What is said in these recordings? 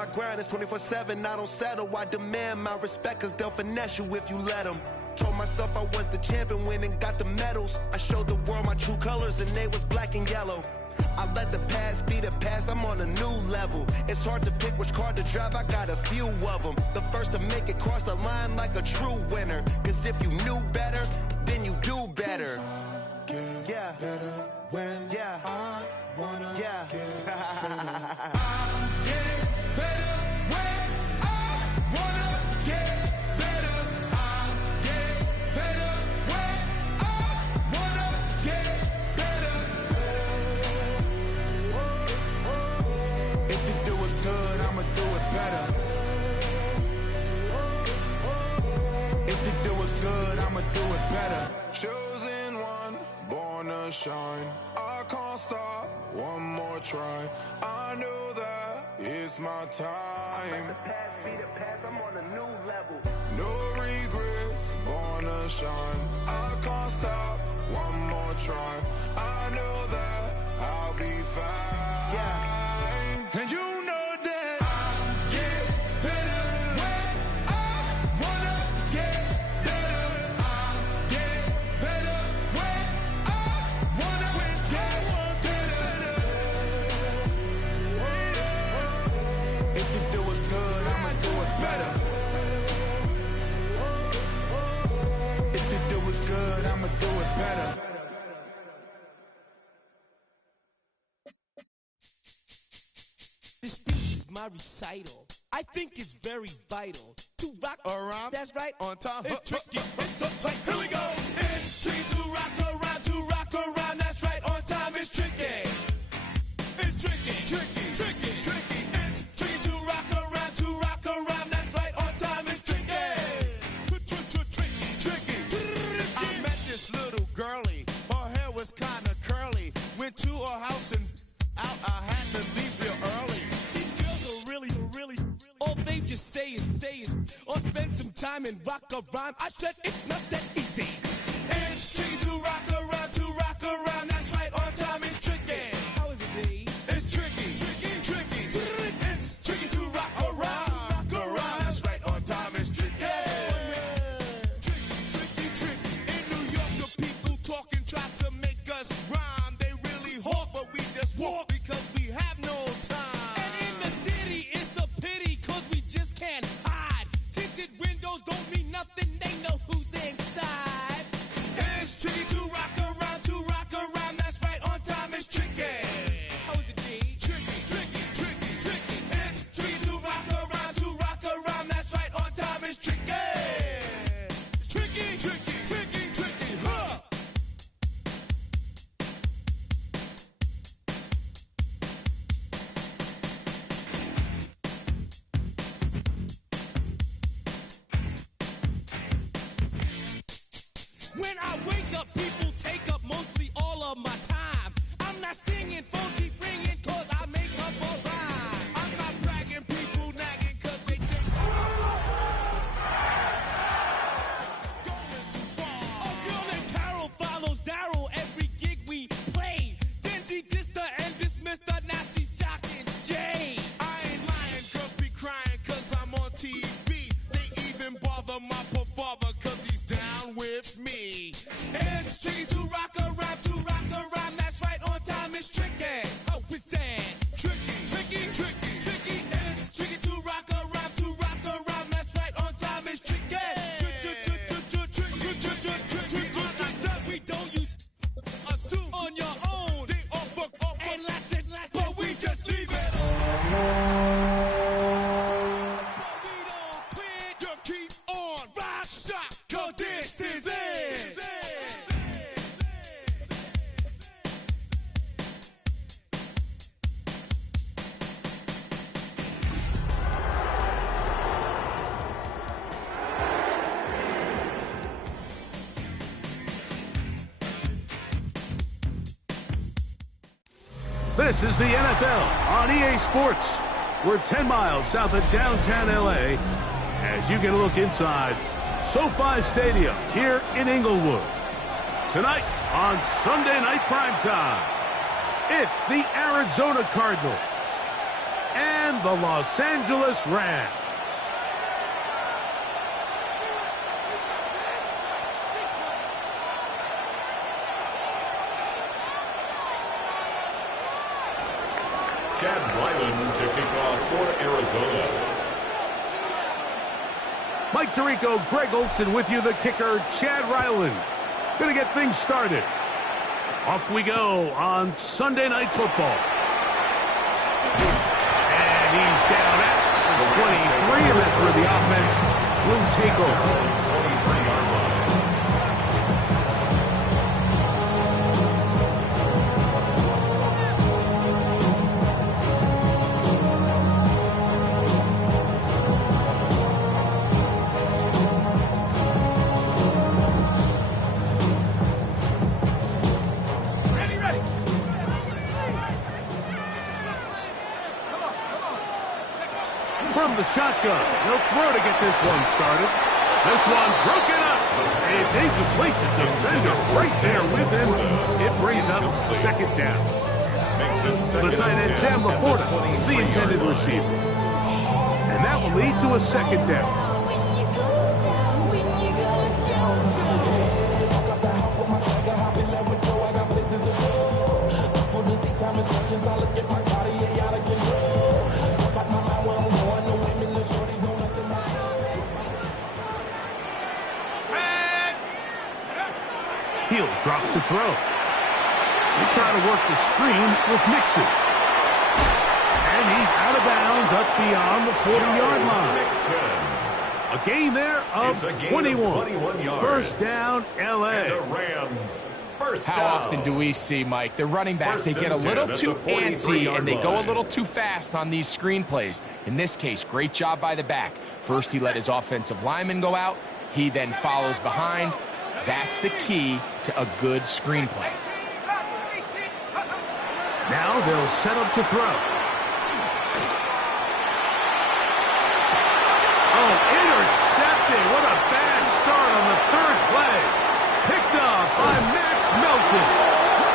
my grind, it's 24/7, I don't settle. I demand my respect, cause they'll finesse you if you let them. Told myself I was the champion, went and got the medals. I showed the world my true colors, and they was black and yellow. I let the past be the past, I'm on a new level. It's hard to pick which car to drive, I got a few of them. The first to make it cross the line like a true winner. Cause if you knew better, then you do better. Yeah. Better when I wanna get better. I'm getting better when I wanna get better. I'm getting better when I wanna get better. If you do it good, I'ma do it better. If you do it good, I'ma do it better. Chosen one, born to shine. I can't stop, one more try. I know that it's my time. Let the past be the past, I'm on a new level. No regrets, born to shine. I can't stop, one more try. I know that I'll be fine. Yeah. And you know that I'll get better when I wanna get better. I'll get better when I wanna get better. If you do it good, I'ma do it better. If you do it good, I'ma do it better. This speech is my recital. I think it's very vital to rock around. That's right. On time. It's tricky. It's so tight. Here we go. It's tricky to rock around. To rock around. That's right. On time. It's tricky. It's tricky. Tricky. Tricky. Tricky. It's tricky to rock around. To rock around. That's right. On time. It's tricky. Tricky. Tricky. I met this little girlie. Her hair was kinda curly. Went to her house and out. I had to leave real early. These girls are really, all they just say is, or spend some time and rock a rhyme. I said it's not that easy. It's tricky to rock around. To rock around. That's right. On time. It's tricky. How is it, Dave? It's tricky. Tricky. It's tricky to rock around. Rock around. That's right. On time. It's tricky. Tricky. In New York, the people talking try to make us rhyme. They really hawk, but we just walk because we have no time. And in the city, it's a pity, cause we just can't hide. Tinted windows don't mean nothing, they know who's inside. It's tricky to rock around. To rock around. That's right. On time. It's tricky. How is it, G? Tricky. It's tricky to rock around. To rock around. That's right. On time. It's tricky. Tricky. Huh. When I wake up, people take up mostly all of my time. I'm not singing, phone keep ringing, cause I make up a rhyme. I'm not bragging, people nagging cause they think I'm going too far. A girl named Carol follows Daryl every gig we play. Then she dissed her and dismissed her, now she's jocking Jay. I ain't lying, girls be crying cause I'm on TV. They even bother my performer cause he's down with me. It's tricky to rock around. To rock around. That's right. On time. It's tricky. How is that? Tricky. It's tricky to rock around. To rock around. That's right. On time. It's tricky. We don't use Assume on your own. they all fuck off, And lots, but we just leave it. but we don't quit. You keep on Rock shot, cause this is it. This is the NFL on EA Sports. We're 10 miles south of downtown LA as you can look inside SoFi Stadium here in Inglewood. Tonight on Sunday Night Primetime, it's the Arizona Cardinals and from the Los Angeles Rams. Chad Ryland to kick off for Arizona. Mike Tirico, Greg Olson with you, the kicker, Chad Ryland. Gonna get things started. Off we go on Sunday Night Football. And he's down at the 23, and that's where the offense will take over. 23-yard line. From the shotgun, he'll throw to get this one started. This one broken up. It's incomplete. The defender right there with him. It brings up second down. The tight end, Sam Laporta, the intended receiver. And that will lead to a second down. He'll drop to throw. He'll try to work the screen with Mixon. And he's out of bounds up beyond the 40-yard line. A gain there of 21. First down, L.A. The Rams. First down. How often do we see, Mike, the running back, they get a little too antsy and they go a little too fast on these screen plays. In this case, great job by the back. First, he let his offensive lineman go out. He then follows behind. That's the key to a good screenplay. Now they'll set up to throw. Oh, intercepted. What a bad start on the third play. Picked up by Max Melton.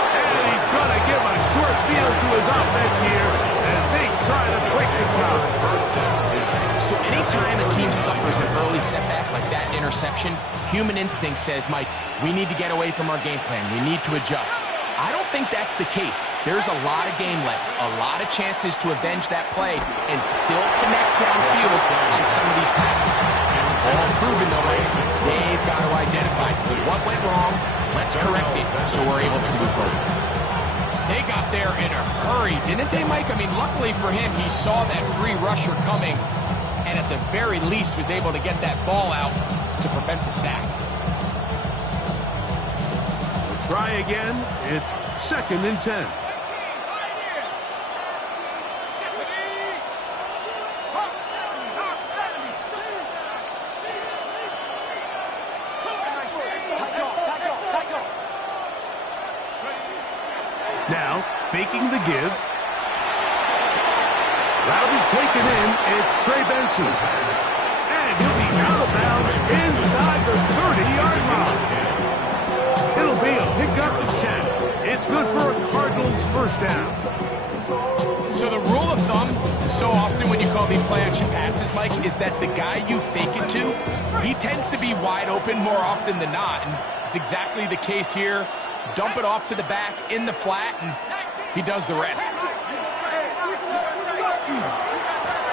And he's going to give a short field to his offense here as they try to break the tie. So anytime a team suffers an early setback like that interception, human instinct says, Mike, we need to get away from our game plan. We need to adjust. I don't think that's the case. There's a lot of game left, a lot of chances to avenge that play and still connect downfield on some of these passes. All proven, though, Mike, they've got to identify what went wrong. Let's correct it so we're able to move forward. They got there in a hurry, didn't they, Mike? I mean, luckily for him, he saw that free rusher coming and at the very least was able to get that ball out to prevent the sack. We'll try again. It's second and 10. Now, faking the give. That'll be taken in. It's Trey Benson. And he'll be out of bounds inside the 30-yard line. It'll be a pickup of 10. It's good for a Cardinals first down. So the rule of thumb, so often when you call these play-action passes, Mike, is that the guy you fake it to, he tends to be wide open more often than not. And it's exactly the case here. Dump it off to the back in the flat, and he does the rest.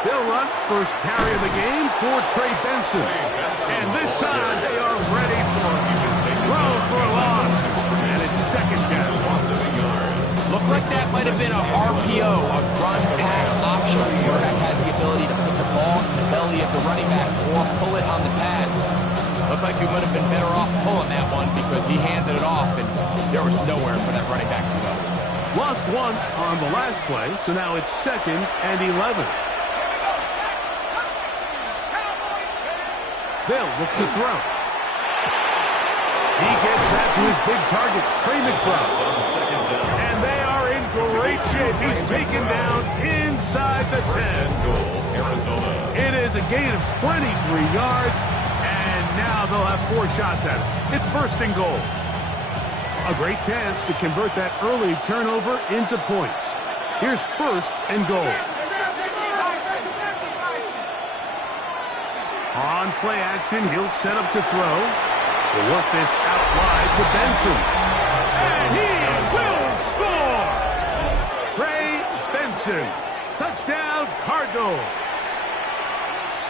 They'll run first carry of the game for Trey Benson. And this time they are ready for throw for a loss. And it's second down. Looked like that might have been a RPO, a run-pass option. The quarterback has the ability to put the ball in the belly of the running back or pull it on the pass. Looked like he would have been better off pulling that one because he handed it off, and there was nowhere for that running back to go. Lost one on the last play, so now it's second and 11. They'll look to throw. He gets that to his big target, Trey McBride. And they are in great shape. He's taken down inside the 10. It is a gain of 23 yards, and now they'll have 4 shots at it. It's first and goal. A great chance to convert that early turnover into points. Here's first and goal. On play action, he'll set up to throw. He'll work this out wide to Benson. And he will score! Trey Benson. Touchdown, Cardinals.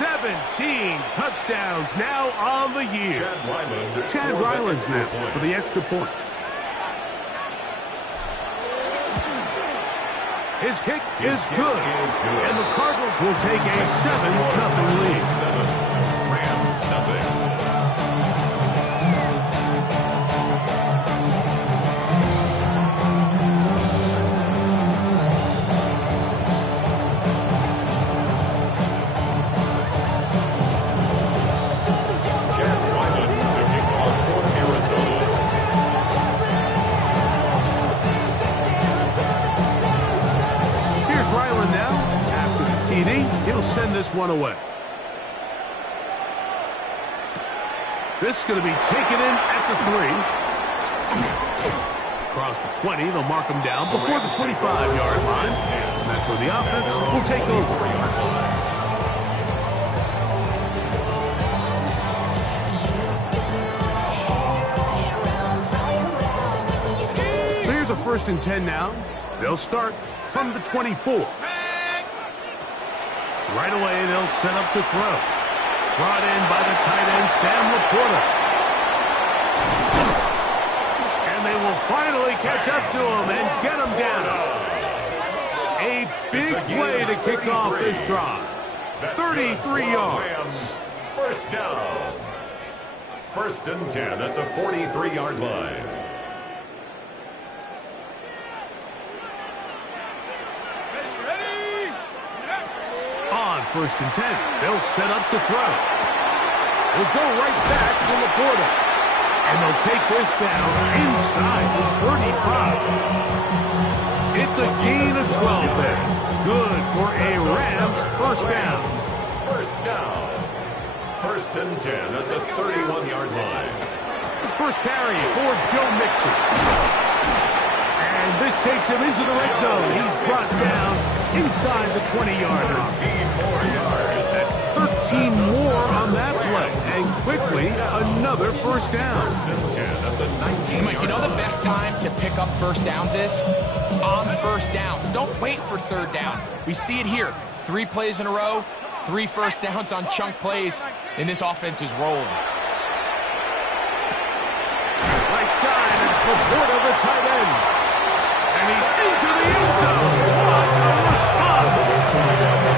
17 touchdowns now on the year. Chad Ryland's now for the extra point. His kick is good. And the Cardinals will take a 7-0 lead. 7 Rams nothing. He'll send this one away. This is going to be taken in at the 3. Across the 20, they'll mark him down before the 25-yard line. And that's where the offense will take over. So here's a 1st and 10 now. They'll start from the 24. Right away, they'll set up to throw. Brought in by the tight end, Sam Laporta. And they will finally catch up to him and get him down. A big play to kick off this drive. 33 yards. First down. 1st and 10 at the 43-yard line. On 1st and 10, they'll set up to throw. They'll go right back to Laporta. And they'll take this down inside the 35. It's a gain of 12 there. Good for a Rams 1st down. 1st down. 1st and 10 at the 31-yard line. First carry for Joe Mixon. And this takes him into the red zone. He's brought down inside the 20-yard line. 13 more on that play. And quickly, another 1st down. Hey, Mike, you know the best time to pick up 1st downs is? On 1st downs. Don't wait for 3rd down. We see it here. 3 plays in a row, 3 1st downs on chunk plays, and this offense is rolling. Right side, it's Laporta, the tight end. And he's into the end zone. What a response!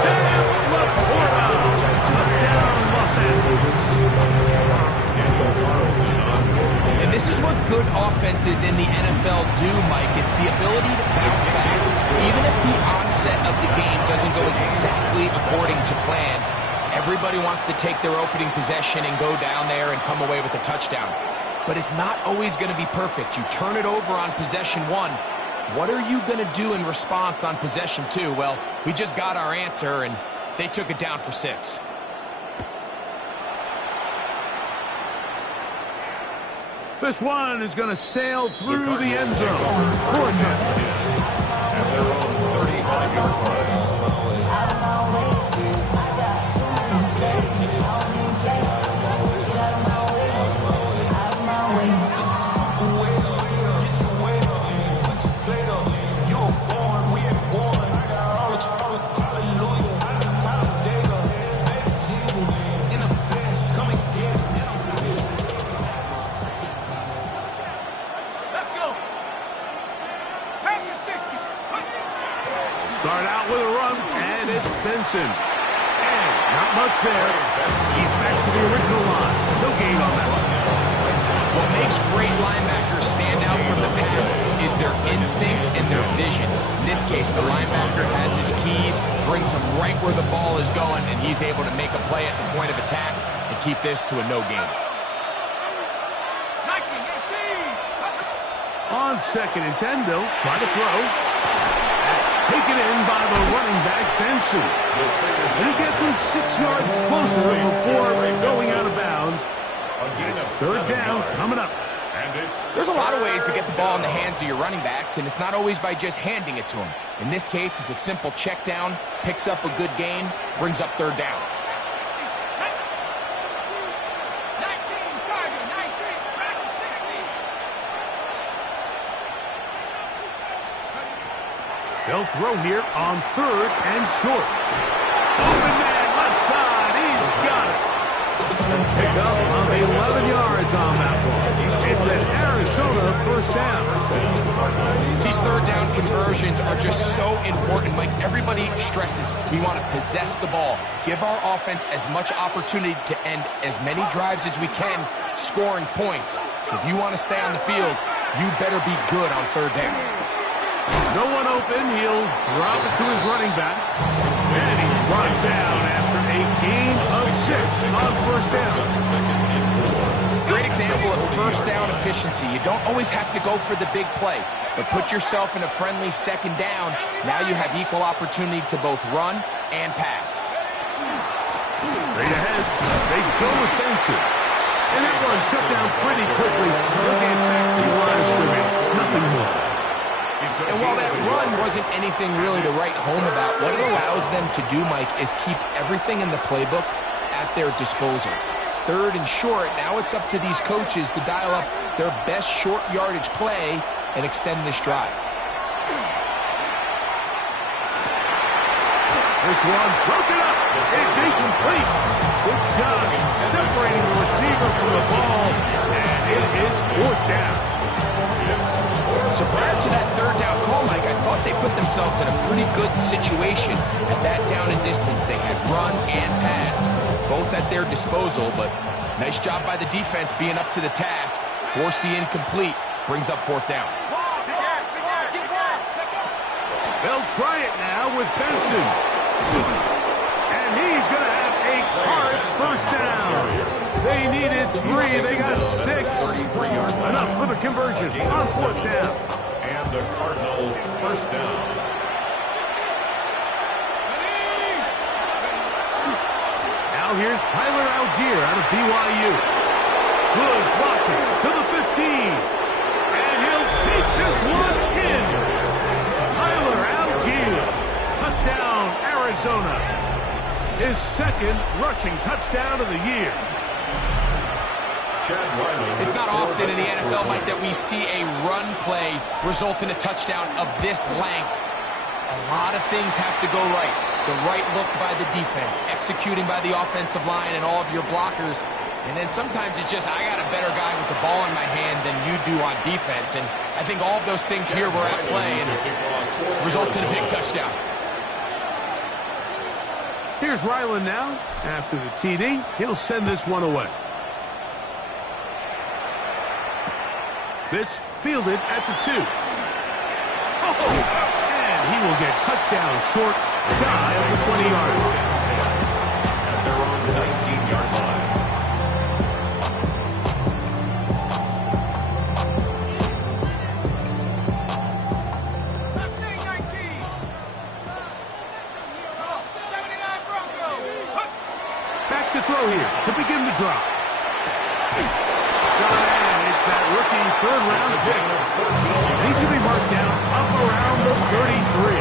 Sam Laporta. Touchdown, Los Angeles. And this is what good offenses in the NFL do, Mike. It's the ability to bounce back. Even if the onset of the game doesn't go exactly according to plan, everybody wants to take their opening possession and go down there and come away with a touchdown. But it's not always going to be perfect. You turn it over on possession 1. What are you going to do in response on possession 2? Well, we just got our answer, and they took it down for 6. This one is going to sail through the end zone for a touchdown. At their own 35-yard line. Start out with a run, and it's Benson. And not much there. He's back to the original line. No gain on that one. What makes great linebackers stand out from the pack is their instincts and their vision. In this case, the linebacker has his keys, brings him right where the ball is going, and he's able to make a play at the point of attack and keep this to a no gain. On 2nd and 10, they'll try to throw. Taken in by the running back, Benson. And he gets him 6 yards closer before going out of bounds. It's 3rd down coming up. There's a lot of ways to get the ball in the hands of your running backs, and it's not always by just handing it to them. In this case, it's a simple check down, picks up a good gain, brings up 3rd down. They'll throw here on 3rd and short. Open man, left side. He's got it. Pick up of 11 yards on that one. It's an Arizona first down. These third down conversions are just so important. Like everybody stresses, we want to possess the ball. Give our offense as much opportunity to end as many drives as we can, scoring points. So if you want to stay on the field, you better be good on third down. No one open. He'll drop it to his running back. And he's brought down after a gain of 6 on first down. Great example of first down efficiency. You don't always have to go for the big play, but put yourself in a friendly second down. Now you have equal opportunity to both run and pass. Straight ahead, they go with Benson. And that one shut down pretty quickly. They'll get back to the line of scrimmage. Nothing more. And while that run wasn't anything really to write home about, what it allows them to do, Mike, is keep everything in the playbook at their disposal. 3rd and short, now it's up to these coaches to dial up their best short yardage play and extend this drive. This one broken up. It's incomplete. Good job separating the receiver from the ball. And it is 4th down. So prior to that third down call, Mike, I thought they put themselves in a pretty good situation at that down and distance. They had run and pass, both at their disposal, but nice job by the defense being up to the task. Force the incomplete, brings up 4th down. They'll try it now with Benson. And he's going to have a Cards first down. They needed 3. They got 6. Enough for the conversion on 4th down. And the Cardinal first down. Now here's Tyler Algier out of BYU. Good blocking to the 15. And he'll take this one in. Tyler Algier. Touchdown, Arizona. His 2nd rushing touchdown of the year. It's not often in the NFL, Mike, that we see a run play result in a touchdown of this length. A lot of things have to go right. The right look by the defense, executing by the offensive line and all of your blockers. And then sometimes it's just, I got a better guy with the ball in my hand than you do on defense. And I think all of those things here were at play and results in a big touchdown. Here's Ryland now. After the TD, he'll send this one away. This fielded at the 2. And he will get cut down short, shy of the 20-yard line. At their own 19-yard line. Back to throw here to begin the drive. And it's that rookie 3rd-round pick. He's going to be marked down up around the 33.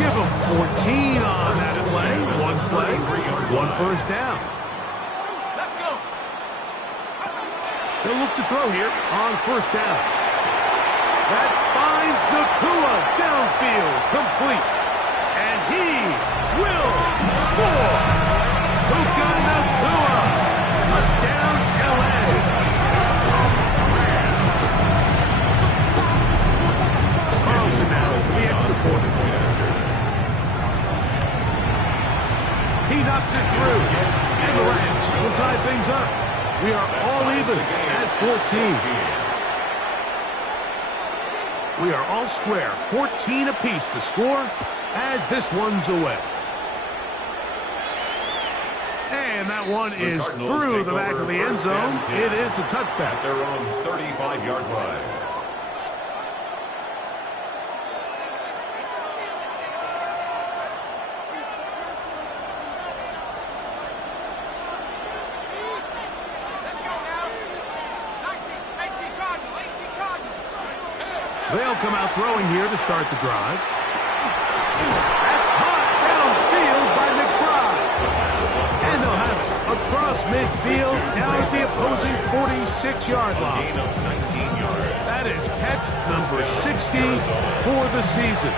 Give him 14 on that play. One first down. Let's go. They'll look to throw here on 1st down. That finds Nakua downfield, complete. And he will score. Puka Nakua. Touchdown, LA. Carlson now for the extra point. He knocks it through. And the Rams will tie things up. We are all even at 14. We are all square. 14 apiece the score as this one's away. And that one is through the back of the end zone. It is a touchback. At their own 35-yard line. They'll come out throwing here to start the drive. That's hot downfield by McBride. And they'll have it across midfield down at the opposing 46-yard line. Gain of 19 yards. That is catch number 60 for the season.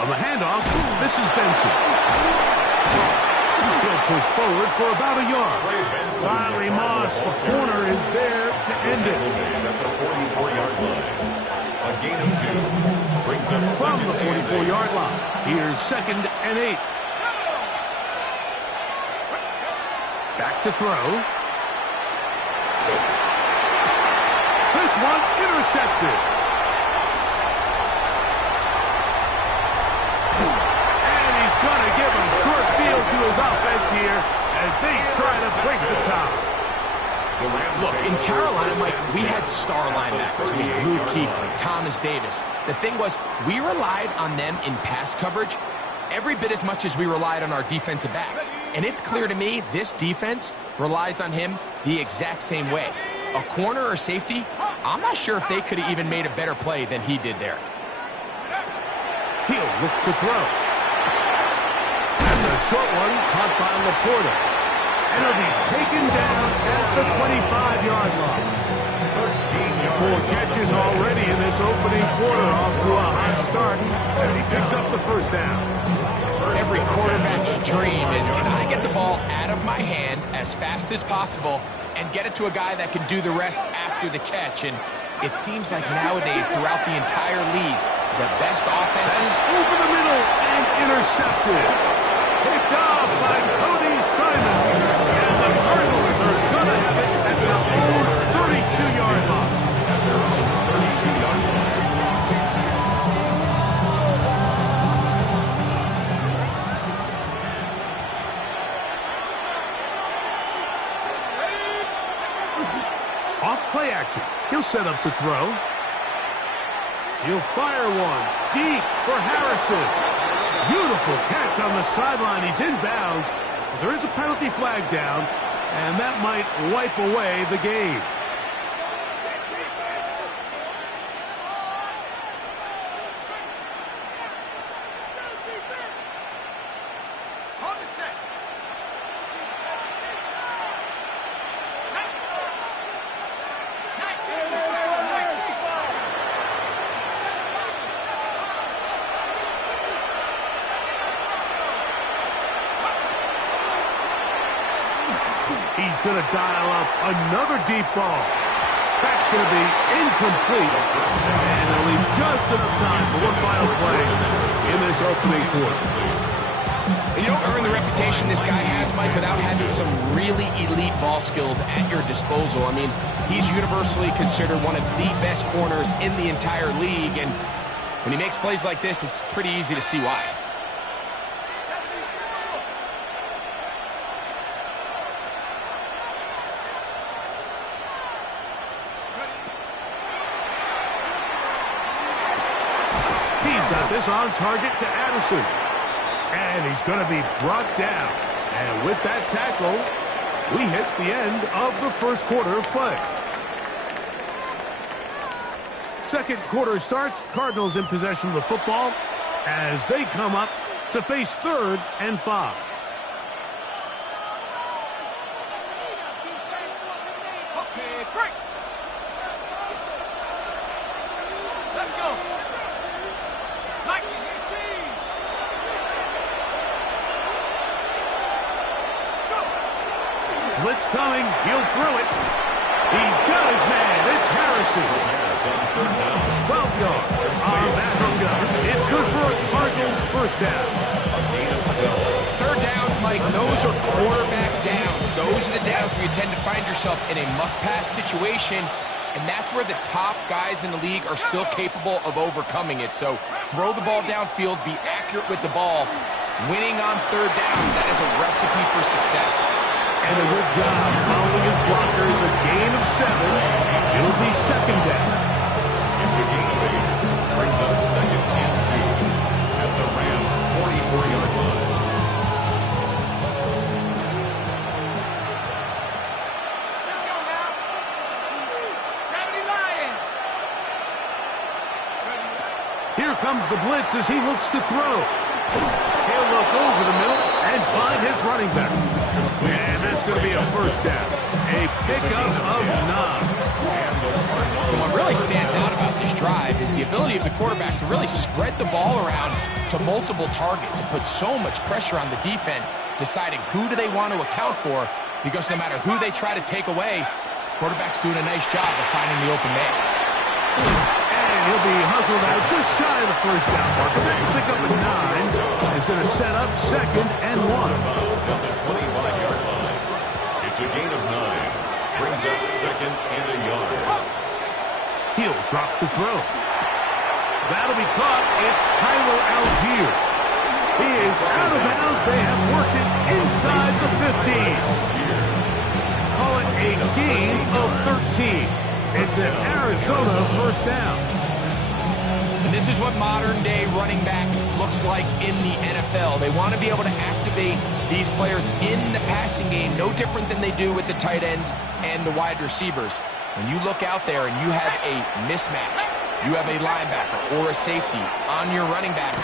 On the handoff, this is Benson. He'll push forward for about a yard. Riley Moss, the corner, is there to end it. At the 44-yard line. A gain of 2 brings up From the 44-yard line, here's 2nd and 8. Back to throw. This one intercepted. And he's going to give a short field to his offense here as they try to break the tie. Look, in Carolina, Mike, we had star linebackers. I mean, Luke Kuechly, Thomas Davis. The thing was, we relied on them in pass coverage every bit as much as we relied on our defensive backs. And it's clear to me this defense relies on him the exact same way. A corner or safety, I'm not sure if they could have even made a better play than he did there. He'll look to throw. And the short one caught by Laporta. And he'll be taken down at the 25-yard line. 4 catches already in this opening quarter, off to a hot start as he picks up the first down. Every quarterback's dream is, can I get the ball out of my hand as fast as possible and get it to a guy that can do the rest after the catch? And it seems like nowadays, throughout the entire league, the best offenses Over the middle and intercepted. Picked off by Cody Simon. And the Cardinals are going to have it at their own 32-yard line. Off play action. He'll set up to throw. He'll fire one deep for Harrison. Beautiful catch on the sideline. He's in bounds. There is a penalty flag down, and that might wipe away the game. He's going to dial up another deep ball. That's going to be incomplete. And they'll leave just enough time for one final play in this opening quarter. And you don't earn the reputation this guy has, Mike, without having some really elite ball skills at your disposal. I mean, he's universally considered one of the best corners in the entire league. And when he makes plays like this, it's pretty easy to see why. This on target to Addison. And he's going to be brought down. And with that tackle, we hit the end of the first quarter of play. Second quarter starts. Cardinals in possession of the football as they come up to face 3rd and 5. Blitz coming. He'll throw it. He's got his man. It's Harrison. 12 yards on that run. It's good for a Cardinals first down. 3rd downs, Mike, those are quarterback downs. Those are the downs where you tend to find yourself in a must-pass situation, and that's where the top guys in the league are still capable of overcoming it. So throw the ball downfield, be accurate with the ball. Winning on 3rd downs, that is a recipe for success. And a good job following his blockers. A gain of 7. It'll be 2nd down. It's a gain of 8. Brings up 2nd and 2 at the Rams' 44-yard line. comes the blitz as he looks to throw. He'll look over the middle and find his running back. And that's going to be a first down. A pickup of 9. And what really stands out about this drive is the ability of the quarterback to really spread the ball around to multiple targets and put so much pressure on the defense, deciding who do they want to account for, because no matter who they try to take away, quarterback's doing a nice job of finding the open man. And he'll be hustled out just shy of the first down marker. That's a pickup of 9. He's going to set up 2nd and 1. At the 25-yard line. It's a gain of 9. Brings up 2nd and a yard. He'll drop to throw. That'll be caught. It's Tyler Algier. He is out of bounds. They have worked it inside the 15. Call it a gain of 13. It's an Arizona first down. And this is what modern-day running back looks like in the NFL. They want to be able to activate these players in the passing game, no different than they do with the tight ends and the wide receivers. When you look out there and you have a mismatch, you have a linebacker or a safety on your running back,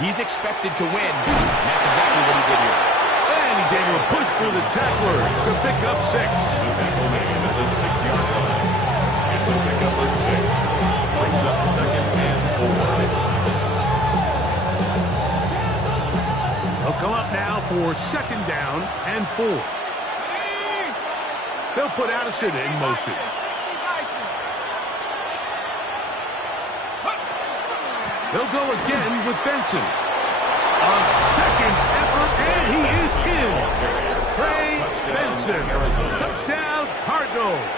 he's expected to win, and that's exactly what he did here. And he's able to push through the tacklers to pick up 6. The tackle made at the 6-yard line. It's a pickup of 6. Brings up 2nd and 4. They'll come up now for 2nd down and 4. They'll put Addison in motion. They'll go again with Benson. A second effort, and he is in. Trey Benson. Touchdown, Cardinals.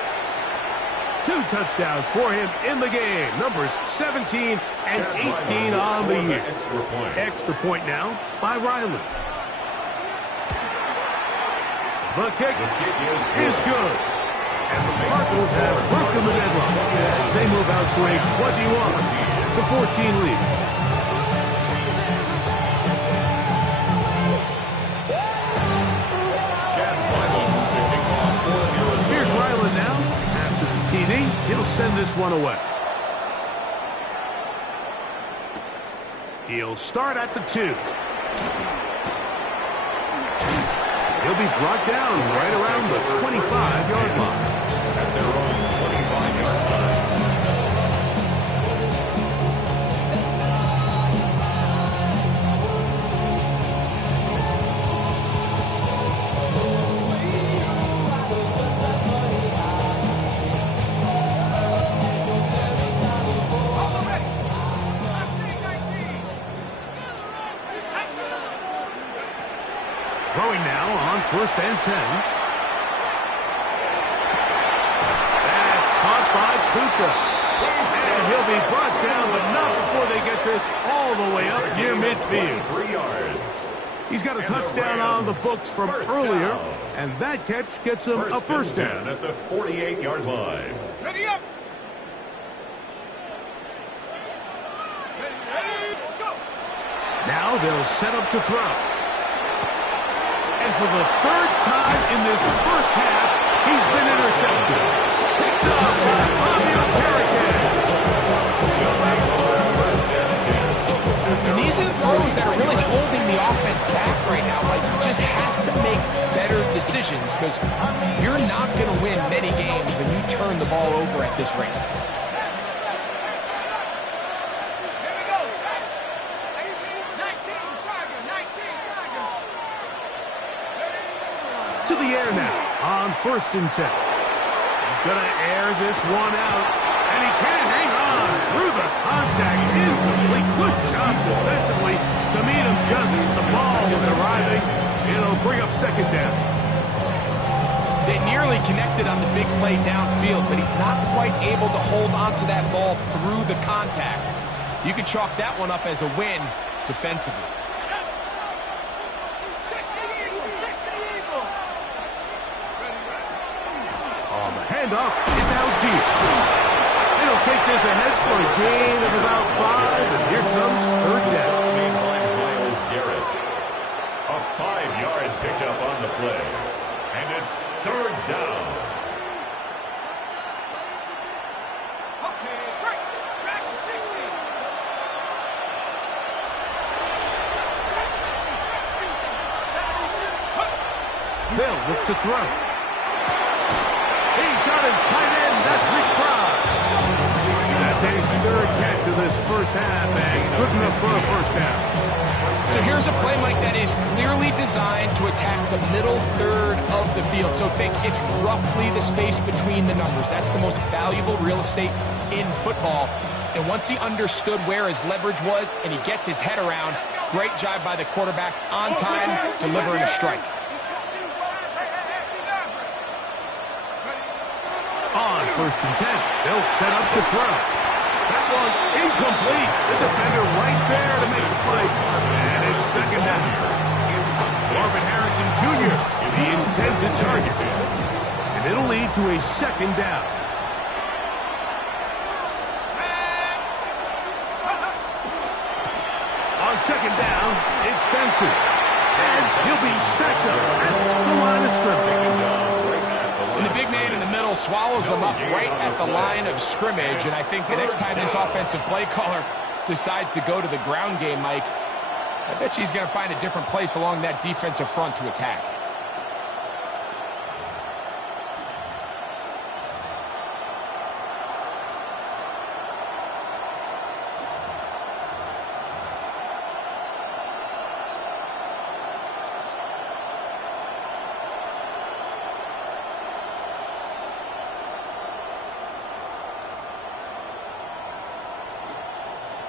2 touchdowns for him in the game. Numbers 17 and 18 on the year. Extra point now by Riley. The kick is good. And the Cardinals have broken the deadlock as they move out to a 21-14 lead. Here's Ryland now. After the TD, he'll send this one away. He'll start at the 2. He'll be brought down right around the 25-yard line. At their own 25-yard line. Throwing now on 1st and 10. That's caught by Puka. And he'll be brought down, but not before they get this all the way up near midfield. 3 yards. He's got a touchdown on the books from earlier, and that catch gets him a first down. At the 48-yard line. Ready up. Now they'll set up to throw. And for the 3rd time in this first half, he's been intercepted. Picked up by Fabio Pericet. And these are the throws that are really holding the offense back right now. Like, he just has to make better decisions because you're not going to win many games when you turn the ball over at this rate. To the air now on 1st and 10. He's going to air this one out, and he can hang on through the contact. Incomplete. Good job defensively to meet him just as the ball was arriving. It'll bring up 2nd down. They nearly connected on the big play downfield, but he's not quite able to hold on to that ball through the contact. You can chalk that one up as a win defensively. Handoff, it's Algier. He'll take this ahead for a gain of about 5, and here comes 3rd down. Miles Garrett. A 5-yard pickup on the play. And it's 3rd down. They'll look to throw. He's got his tight end. That's McBride. That's his third catch of this first half, and good enough for a first down. So here's a play, Mike, that is clearly designed to attack the middle third of the field. So think it's roughly the space between the numbers. That's the most valuable real estate in football. And once he understood where his leverage was and he gets his head around, great job by the quarterback on time, delivering a strike. On 1st and 10, they'll set up to throw. That one incomplete. The defender right there to make the play. And it's 2nd down. Marvin Harrison Jr., the intended target. And it'll lead to a 2nd down. On 2nd down, it's Benson. And he'll be stacked up at the line of scrimmage. And the big man in the middle swallows him up right at the line of scrimmage. And I think the next time this offensive play caller decides to go to the ground game, Mike, I bet you he's going to find a different place along that defensive front to attack.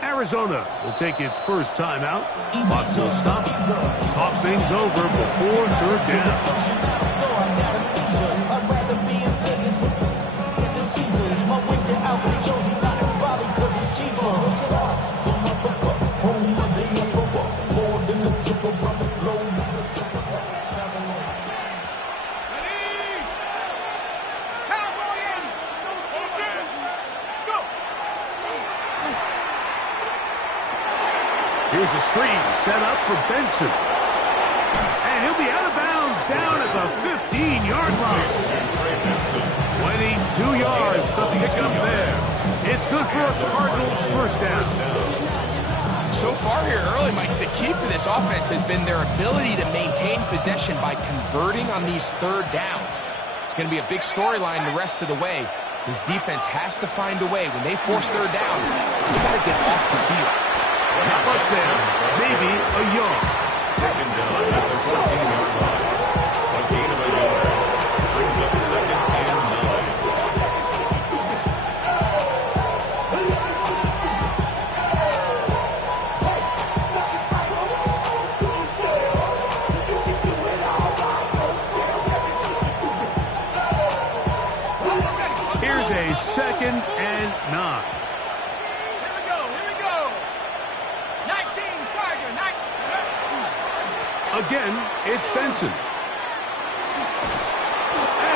Arizona will take its first time out. Clock will stop. Talk things over before 3rd down. Here's a screen set up for Benson. And he'll be out of bounds down at the 15-yard line. 22 yards to pick up there. It's good for a Cardinals first down. So far here early, Mike, the key for this offense has been their ability to maintain possession by converting on these 3rd downs. It's going to be a big storyline the rest of the way. This defense has to find a way. When they force 3rd down, they got to get off the field. Not much there. Maybe a yard. 2nd down at the 14-yard line. A gain of a yard brings up 2nd and 9. Here's a 2nd and 9. Again, it's Benson. And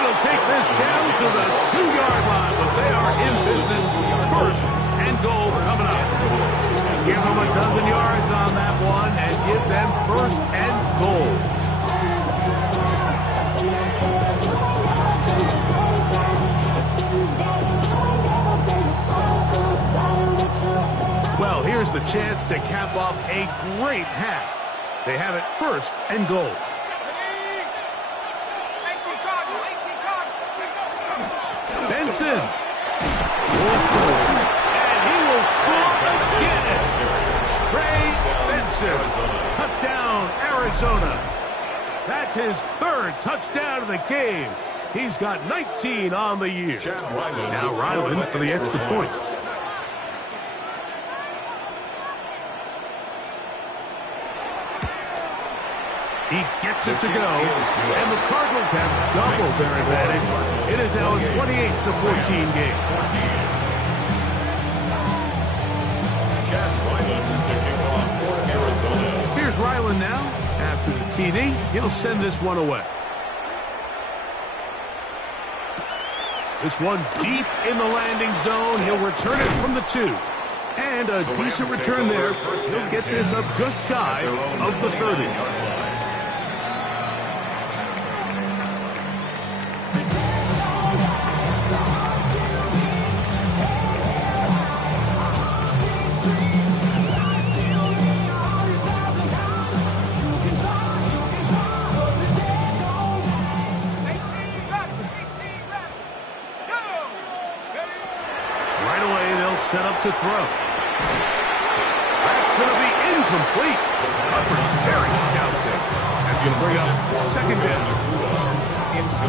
he'll take this down to the 2-yard line, but they are in business. 1st and goal coming up. Give them a dozen yards on that one and give them 1st and goal. Well, here's the chance to cap off a great half. They have it 1st and goal. Benson. And he will score again. Trey Benson. Touchdown, Arizona. That's his 3rd touchdown of the game. He's got 19 on the year. Now Ryland for the extra point. He gets it to go, and the Cardinals have doubled their advantage. It is now a 28-14 game. Here's Ryland now. After the TD, he'll send this one away. This one deep in the landing zone. He'll return it from the 2. And a decent return there. He'll get this up just shy of the 30. set up to throw. That's going to be incomplete. Coverage very stout there. That's going to bring up second down.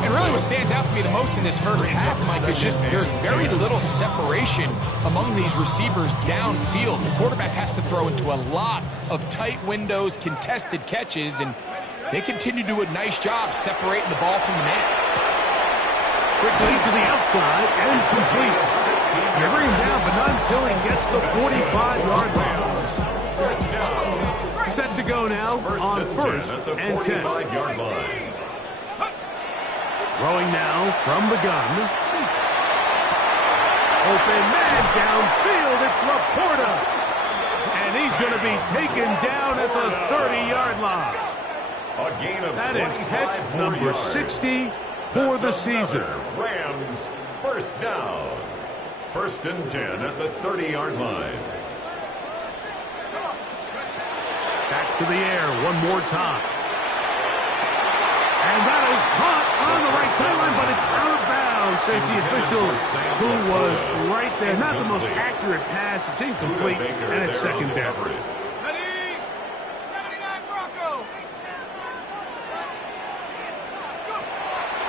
And really what stands out to me the most in this first half, Mike, is just there's very little separation among these receivers downfield. The quarterback has to throw into a lot of tight windows, contested catches, and they continue to do a nice job separating the ball from the man. Quickly to the outside and complete. They bring him down, but not until he gets the 45-yard line. Set to go now on first and 10. Throwing now from the gun. Open man downfield. It's Laporta. And he's going to be taken down at the 30-yard line. That is catch number 60 for the season. Rams first down. First and 10 at the 30-yard line. Back to the air one more time. And that is caught on the right sideline, but it's out of bounds, says the official, who was right there. Not the most accurate pass. It's incomplete, and it's second down.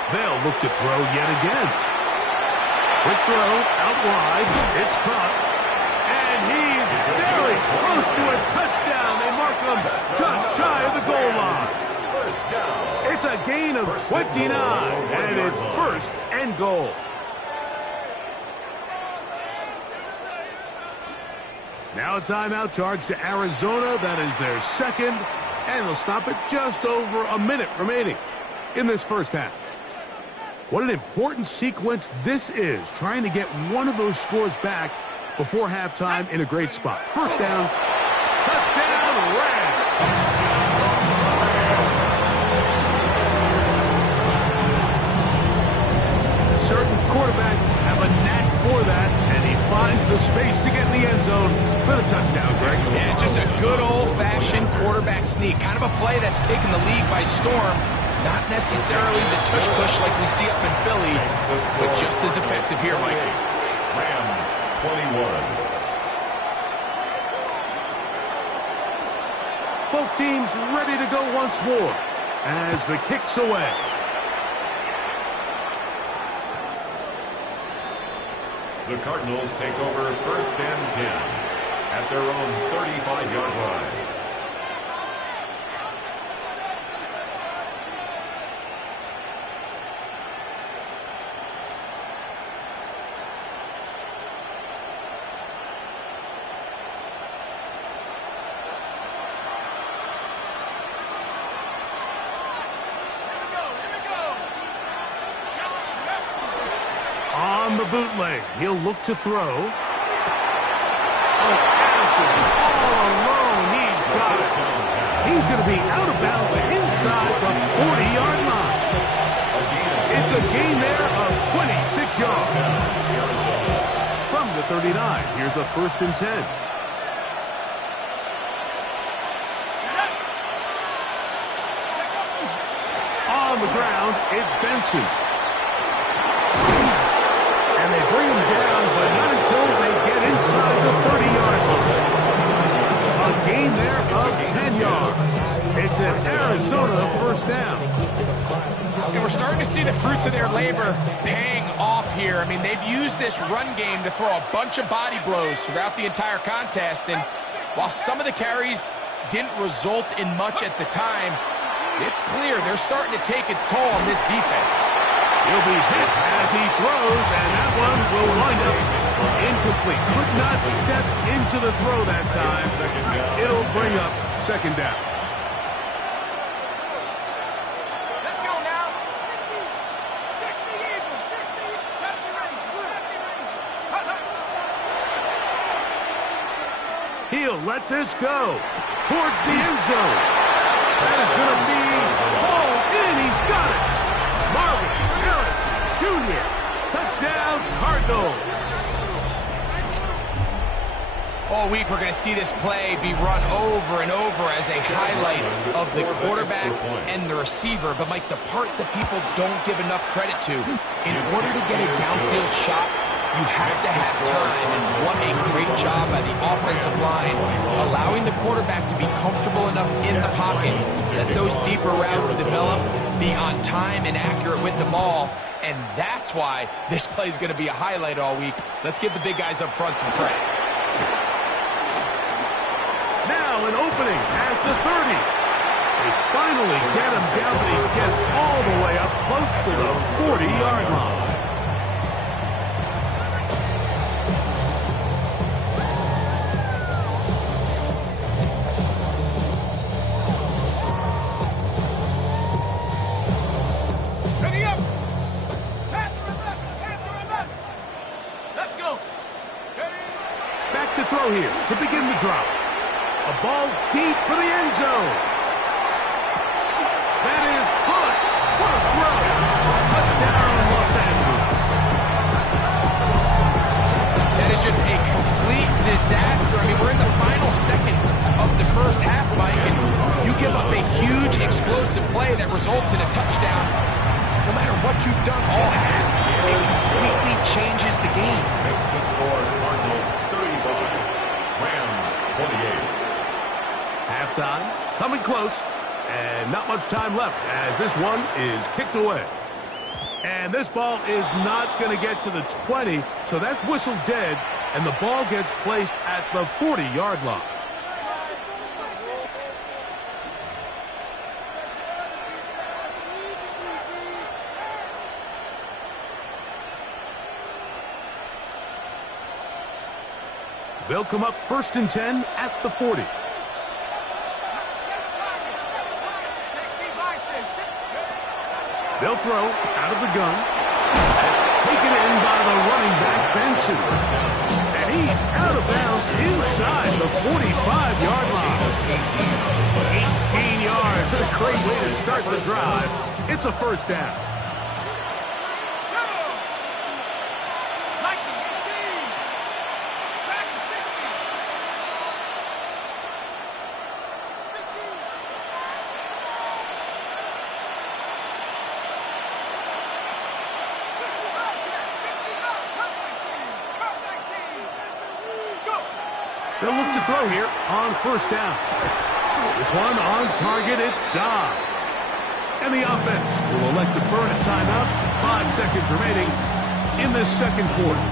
They'll look to throw yet again. Quick throw, out wide. It's caught. And he's very close to a touchdown. They mark him just shy of the goal line. It's a gain of 29, and it's first and goal. Now a timeout charge to Arizona. That is their second, and they'll stop it just over a minute remaining in this first half. What an important sequence this is, trying to get one of those scores back before halftime in a great spot. First down, touchdown, Rams. Certain quarterbacks have a knack for that, and he finds the space to get in the end zone for the touchdown, Greg. Yeah, just a good old-fashioned quarterback sneak. Kind of a play that's taken the league by storm. Not necessarily the tush-push like we see up in Philly, but just as effective here, Mike. Rams 21. Both teams ready to go once more as the kick's away. The Cardinals take over first and 10 at their own 35-yard line. On the bootleg, he'll look to throw. Oh, Addison all alone. He's got it. He's going to be out of bounds inside the 40-yard line. It's a gain there of 26 yards. From the 39, here's a first and 10. On the ground, it's Benson. And they bring him down, but not until they get inside the 30-yard line. A gain there of 10 yards. It's an Arizona first down. And we're starting to see the fruits of their labor paying off here. I mean, they've used this run game to throw a bunch of body blows throughout the entire contest. And while some of the carries didn't result in much at the time, it's clear they're starting to take its toll on this defense. He'll be hit as he throws, and that one will wind up incomplete. Could not step into the throw that time. It'll bring up second down. Let's go now. 60 Eagles, 60, 70 Rangers. He'll let this go towards the end zone. That is going to be hauled in. He's got it. Marvin Harrison Jr. Touchdown, Cardinals. All week we're going to see this play be run over and over as a highlight of the quarterback and the receiver. But, Mike, the part that people don't give enough credit to, in order to get a downfield shot, You have to have time, and what a great job by the offensive line, allowing the quarterback to be comfortable enough in the pocket that those deeper routes develop, be on time and accurate with the ball, and that's why this play is going to be a highlight all week. Let's give the big guys up front some credit. Now an opening past the 30. They finally get him down, but he gets all the way up close to the 40-yard line. Back to throw here to begin the drive. A ball deep for the end zone. That is hot. What a throw. Touchdown, Los Angeles. That is just a complete disaster. I mean, we're in the final seconds of the first half, Mike, and you give up a huge explosive play that results in a touchdown. No matter what you've done all half, it completely changes the game. Makes the score Cardinals 35, Rams 28. Halftime, coming close, and not much time left as this one is kicked away. And this ball is not going to get to the 20, so that's whistled dead, and the ball gets placed at the 40-yard line. They'll come up 1st and 10 at the 40. They'll throw out of the gun. Taken in by the running back, Benson. And he's out of bounds inside the 45-yard line. 18 yards. A great way to start the drive. It's a first down. They'll look to throw here on 1st down. This one on target, it's Dobbs. And the offense will elect to burn a timeout. 5 seconds remaining in this second quarter.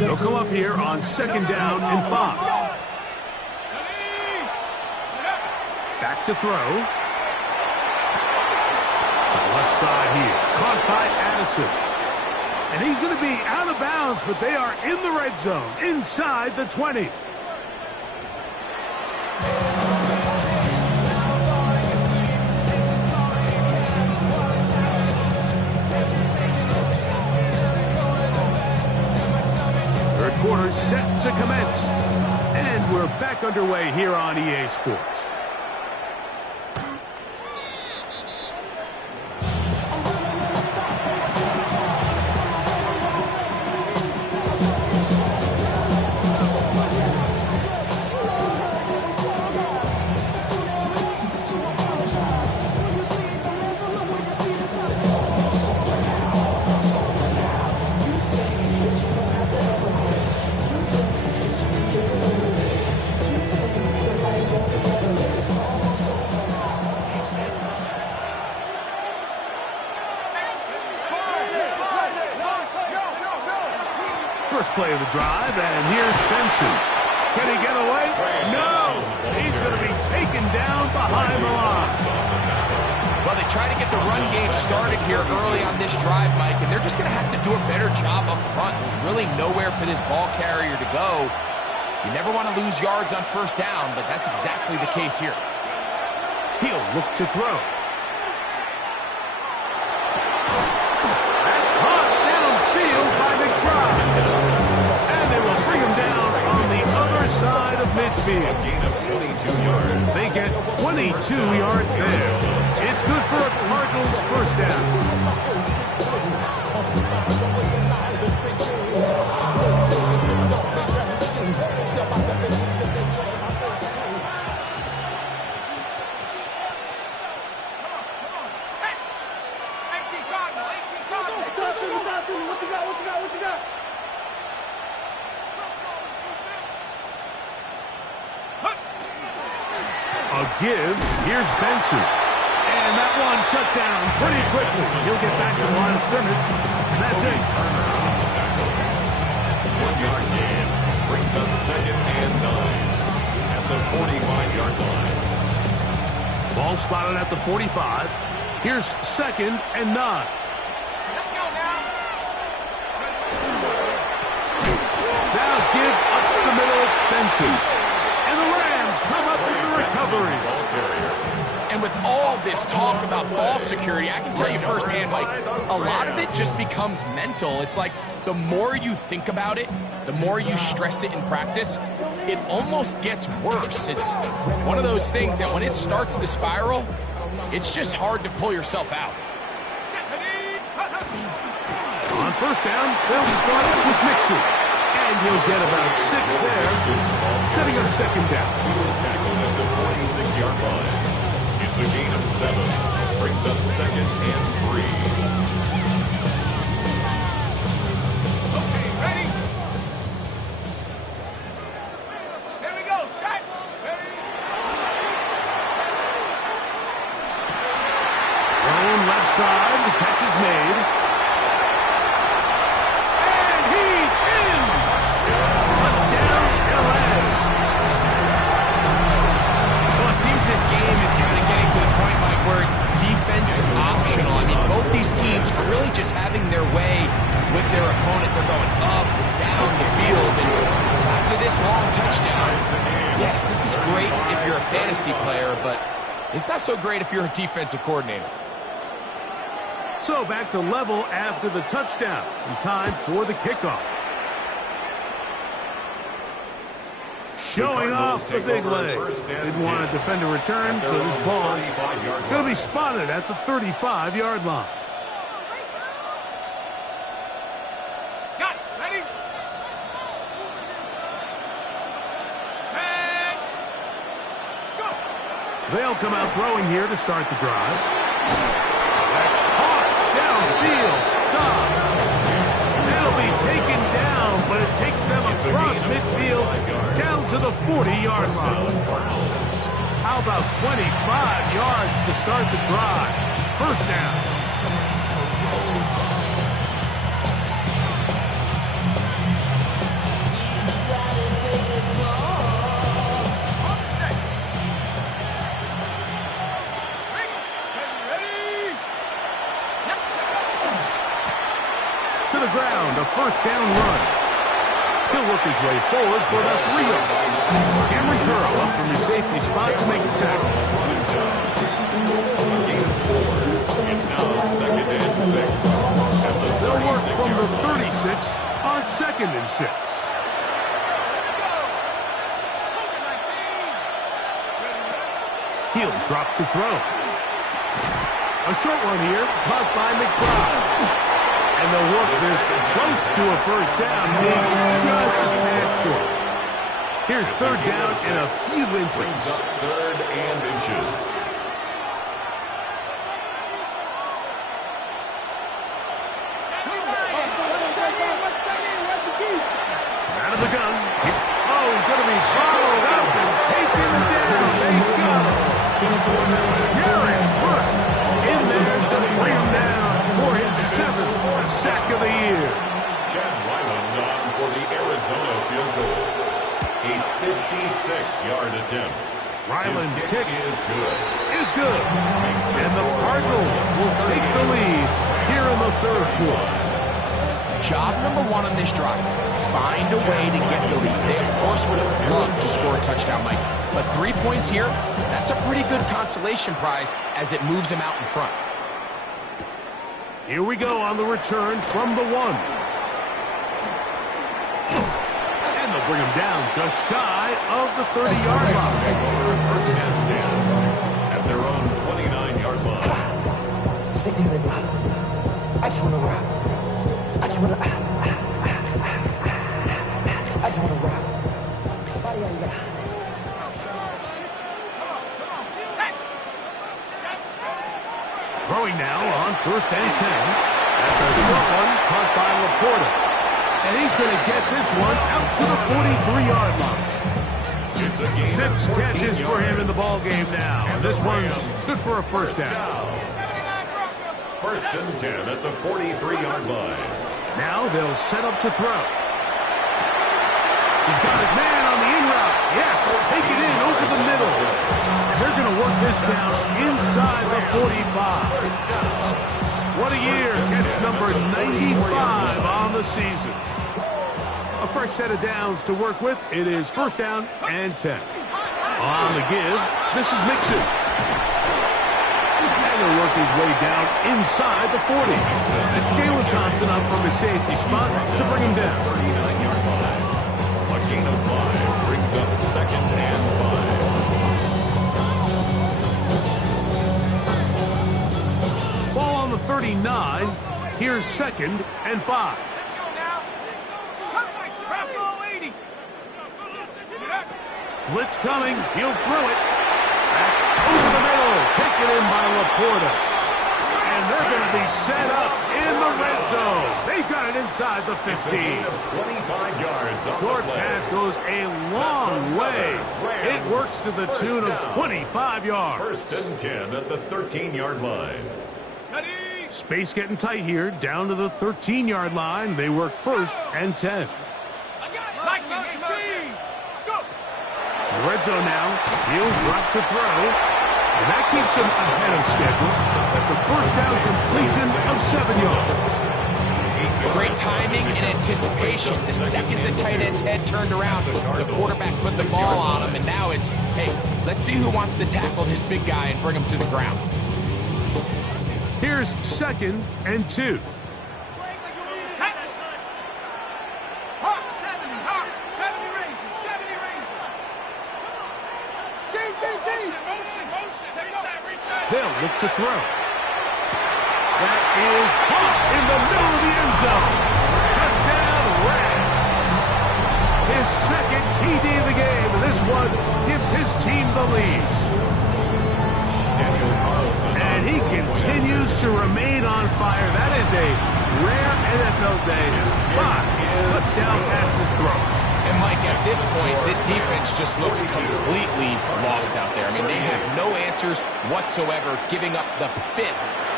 They'll come up here on 2nd down and 5. Back to throw. Left side here, caught by Addison. And he's going to be out of bounds, but they are in the red zone, inside the 20. Third quarter set to commence. And we're back underway here on EA Sports. First play of the drive, and here's Benson. Can he get away? No! He's going to be taken down behind the line. Well, they try to get the run game started here early on this drive, Mike, and they're just going to have to do a better job up front. There's really nowhere for this ball carrier to go. You never want to lose yards on 1st down, but that's exactly the case here. He'll look to throw. Side of midfield. Gain of 22 yards. They get 22 yards there. It's good for a Cardinals 1st down. They'll give. Here's Benson. And that one shut down pretty quickly. He'll get back to the line of scrimmage. And that's it. Turner on the tackle. 1-yard gain brings up 2nd and 9 at the 45-yard line. Ball spotted at the 45. Here's 2nd and 9. Let's go now. Now give up the middle. It's Benson. And the Rams come up with the recovery. Ball carrier. And with all this talk about ball security, I can tell you firsthand, Mike, a lot of it just becomes mental. It's like the more you think about it, the more you stress it in practice, it almost gets worse. It's one of those things that when it starts to spiral, it's just hard to pull yourself out. On first down, they'll start with Mixon. And he'll get about 6 there, setting up 2nd down. He was tackled at the 46-yard line. It's a gain of 7. Brings up 2nd and 3. Okay, ready? Here we go, set. Ready? Thrown left side, the catch is made. And he's in! Touchdown, LA! Well, it seems this game is kind of getting to the point, Mike, where it's defense optional. I mean, both these teams are really just having their way with their opponent. They're going up and down the field. And after this long touchdown, yes, this is great if you're a fantasy player, but it's not so great if you're a defensive coordinator. So back to level after the touchdown. And time for the kickoff. Showing off the big leg. Didn't want to defend a return, so this ball going to be spotted at the 35-yard line. Got it. Ready? Set. Go. They'll come out throwing here to start the drive. That's caught downfield. Stop. That'll be taken down, but it takes them across midfield down to the 40-yard line. How about 25 yards to start the drive? First down. On set. Ready? Yep. To the ground, a first down run. He'll work his way forward for about 3 yards. Cameron Curl up from his safety spot to make the tackle. It's now 2nd and 6. They'll work from the 36 on 2nd and 6. He'll drop to throw. A short one here, caught by McBride. And they'll work this close to a first down, maybe just a tad short. Here's 3rd down and a few inches. Brings up 3rd and inches. Out of the gun. Oh, he's going to be followed up and taken down. They got him. Jared Brooks in there to bring him down for his 7th sack of the year. Chad Ryland on for the Arizona field goal. A 56-yard attempt. Ryland's kick is good. Is good. And the Cardinals will take the lead here in the 3rd quarter. Job number 1 on this drive, find a way to get the lead. They, of course, would have loved to score a touchdown, Mike. But 3 points here, that's a pretty good consolation prize as it moves them out in front. Here we go on the return from the 1. And they'll bring him down just shy of the 30-yard line. First and 10 at their own 29-yard line. I just want to rock. I just want to rock. Throwing now on 1st and 10. That's a short one caught by Laporta. And he's going to get this one out to the 43-yard line. It's a gain 6 of 14 catches for him in the ball game now. And this one's good for a first down. First and 10 at the 43-yard line. Now they'll set up to throw. He's got his man on the in route. Yes, take it in over the middle. And they're going to work this down inside the 45. What a year. Catch number 95 on the season. A fresh set of downs to work with. It is first down and 10. On the give, this is Mixon. And he'll work his way down inside the 40. It's Jalen Thompson up from his safety spot to bring him down. 39-yard line. A gain of 5 brings up second and 5. Ball on the 39. Here's second and 5. Blitz coming. He'll throw it. Back over the middle. Taken in by Laporta. And they're going to be set up in the red zone. They've got it inside the 15. 25 yards on Short the play. pass goes a long way. It works to the tune of 25 yards. First and 10 at the 13-yard line. Space getting tight here. Down to the 13-yard line. They work first and 10. Red zone now. He'll drop to throw. And that keeps him ahead of schedule. That's a first down completion of 7 yards. Great timing and anticipation. The second the tight end's head turned around, the quarterback put the ball on him, and now it's, hey, let's see who wants to tackle this big guy and bring him to the ground. Here's second and 2. They'll look to throw. That is caught in the middle of the end zone. Touchdown, Red. His second TD of the game, and this one gives his team the lead. And he continues to remain on fire. That is a rare NFL day. 5 touchdown passes thrown. And Mike, at this point, the defense just looks completely lost out there. I mean, they have no answers whatsoever, giving up the 5th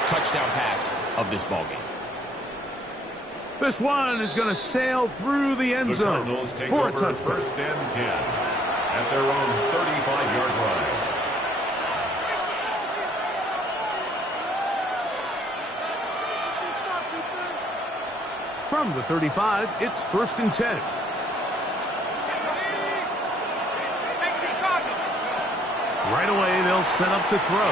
touchdown pass of this ballgame. This one is going to sail through the end The zone Cardinals take for a over touchdown. first and 10 at their own 35-yard line. From the 35, it's first and 10. Right away, they'll set up to throw.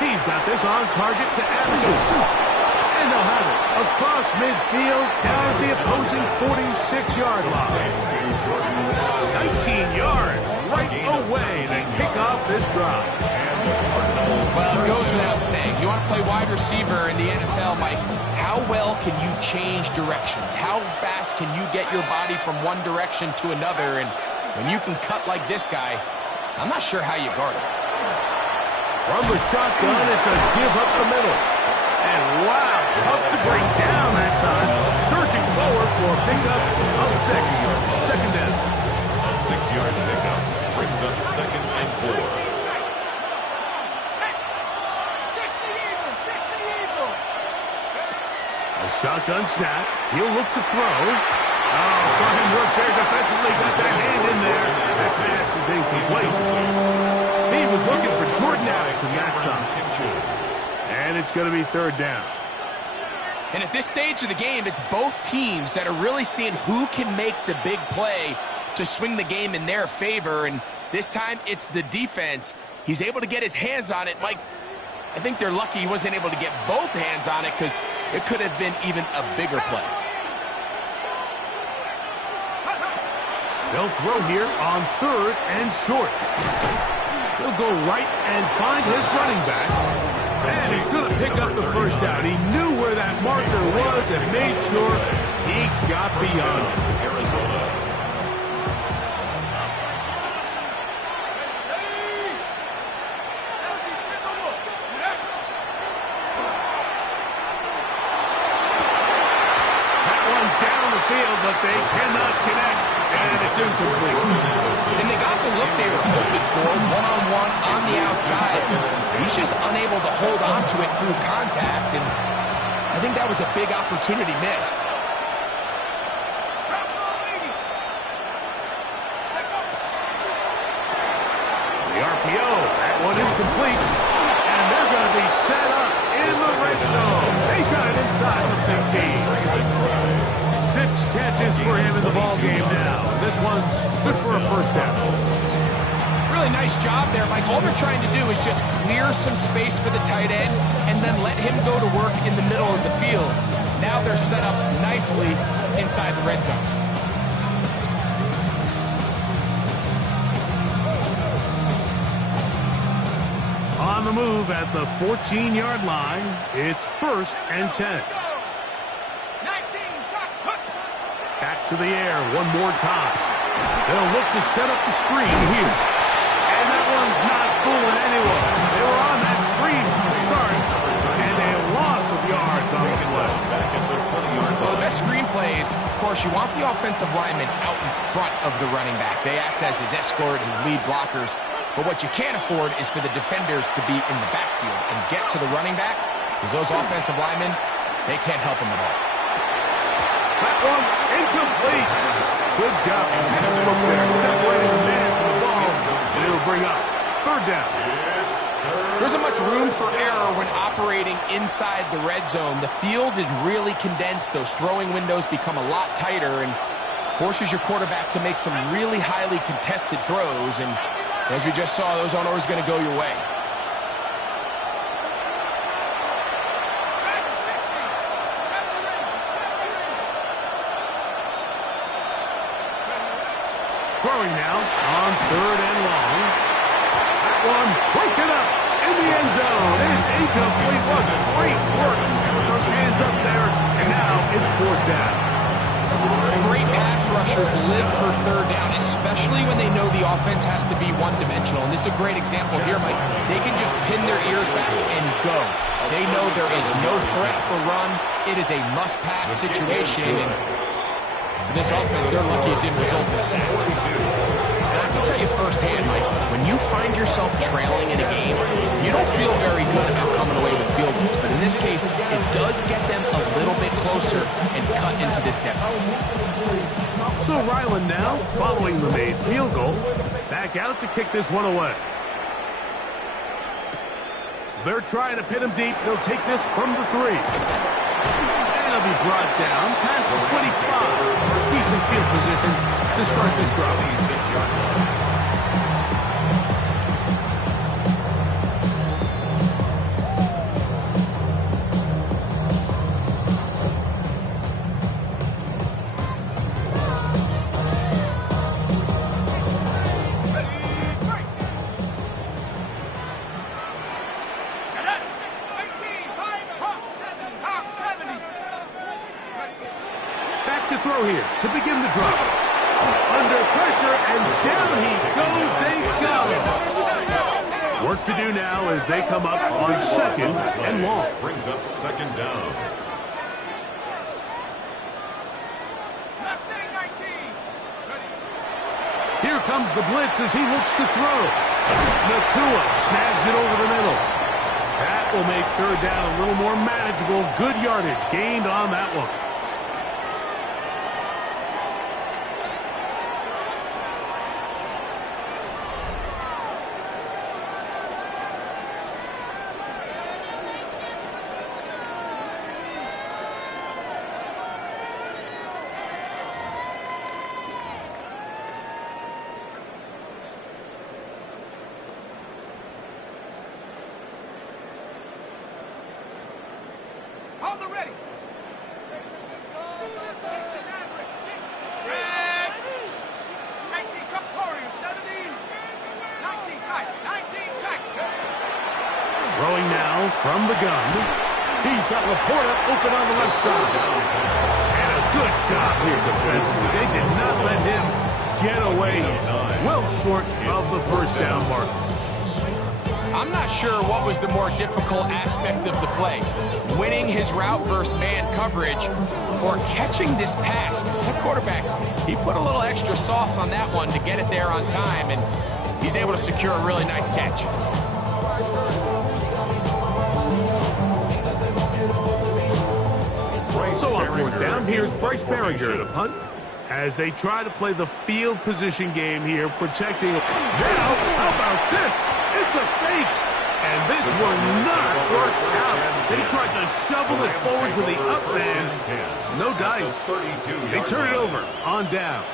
He's got this on target to Addison. And they'll have it across midfield down at the opposing 46-yard line. 19 yards right away to kick off this drive. Well, it goes without saying. You want to play wide receiver in the NFL, Mike, how well can you change directions? How fast can you get your body from one direction to another? And when you can cut like this guy, I'm not sure how you guard it. From the shotgun, it's a give up the middle. And wow, tough to bring down that time. Surging forward for a pickup of 6. Second down. A 6-yard pickup brings up second and 4. A shotgun snap. He'll look to throw. Oh, fine work there defensively. Got that hand in there. That pass is incomplete. He was looking for Jordan Addison that time. And it's going to be third down. And at this stage of the game, it's both teams that are really seeing who can make the big play to swing the game in their favor. And this time, it's the defense. He's able to get his hands on it. Mike, I think they're lucky he wasn't able to get both hands on it because it could have been even a bigger play. They'll throw here on third and short. He'll go right and find his running back. And he's going to pick up the first down. He knew where that marker was and made sure he got beyond it. Arizona. That one down the field, but they cannot connect. And it's incomplete. And they got the look they were hoping for, one-on-one on the outside. He's just unable to hold on to it through contact, and I think that was a big opportunity missed. The RPO, that one is complete. And they're going to be set up in the red zone. They got it inside the 15. 6 catches for him in the ball game now. This one's good for a first down. Really nice job there, Mike. All they're trying to do is just clear some space for the tight end and then let him go to work in the middle of the field. Now they're set up nicely inside the red zone. On the move at the 14-yard line, it's 1st and 10. Back to the air one more time. They'll look to set up the screen here. And that one's not fooling anyone. They were on that screen from the start, and a loss of yards on the play. Well, the best screen plays, of course, you want the offensive lineman out in front of the running back. They act as his escort, his lead blockers. But what you can't afford is for the defenders to be in the backfield and get to the running back, because those offensive linemen, they can't help him at all. That one incomplete. Good job. Look there. Separated stand from the ball. And it'll bring up 3rd down. There isn't much room for error when operating inside the red zone. The field is really condensed. Those throwing windows become a lot tighter and forces your quarterback to make some really highly contested throws. And as we just saw, those aren't always going to go your way. Throwing now on 3rd and long. That one broken up in the end zone. It's incomplete. What great work to put those hands up there. And now it's 4th down. Great pass rushers live for 3rd down, especially when they know the offense has to be one-dimensional. And this is a great example here, Mike. They can just pin their ears back and go. They know there is no threat for run. It is a must-pass situation. And for this offense, they're lucky it didn't result in a sack. And I can tell you firsthand, Mike, when you find yourself trailing in a game, you don't feel very good about coming away with field goals. But in this case, it does get them a little bit closer and cut into this deficit. So Ryland now, following the made field goal, back out to kick this one away. They're trying to pin him deep. They'll take this from the 3. And he'll be brought down past the 25. Decent field position to start this drive. 26-yard line. Throw here to begin the drop. Under pressure, and down he goes. They go. Work to do now as they come up on 2nd and long. Brings up 2nd down. Here comes the blitz as he looks to throw. Nakua snags it over the middle. That will make 3rd down a little more manageable. Good yardage gained on that one. Hold the ready. 19, come Warriors, 70. 19 tight, 19 tight. Throwing now from the gun. He's got Laporta open on the left side. And a good job here defensively. They did not let him get away. Well short of the 1st down mark. I'm not sure what was the more difficult aspect of the play. Winning his route versus man coverage or catching this pass. Because that quarterback, he put a little extra sauce on that one to get it there on time, and he's able to secure a really nice catch. So on fourth down, here's Bryce Behringer to punt as they try to play the field position game here, protecting. Now, how about this? It's a fake, and this will not work out. They tried to shovel it forward to the up man. No dice. They turn it over on downs.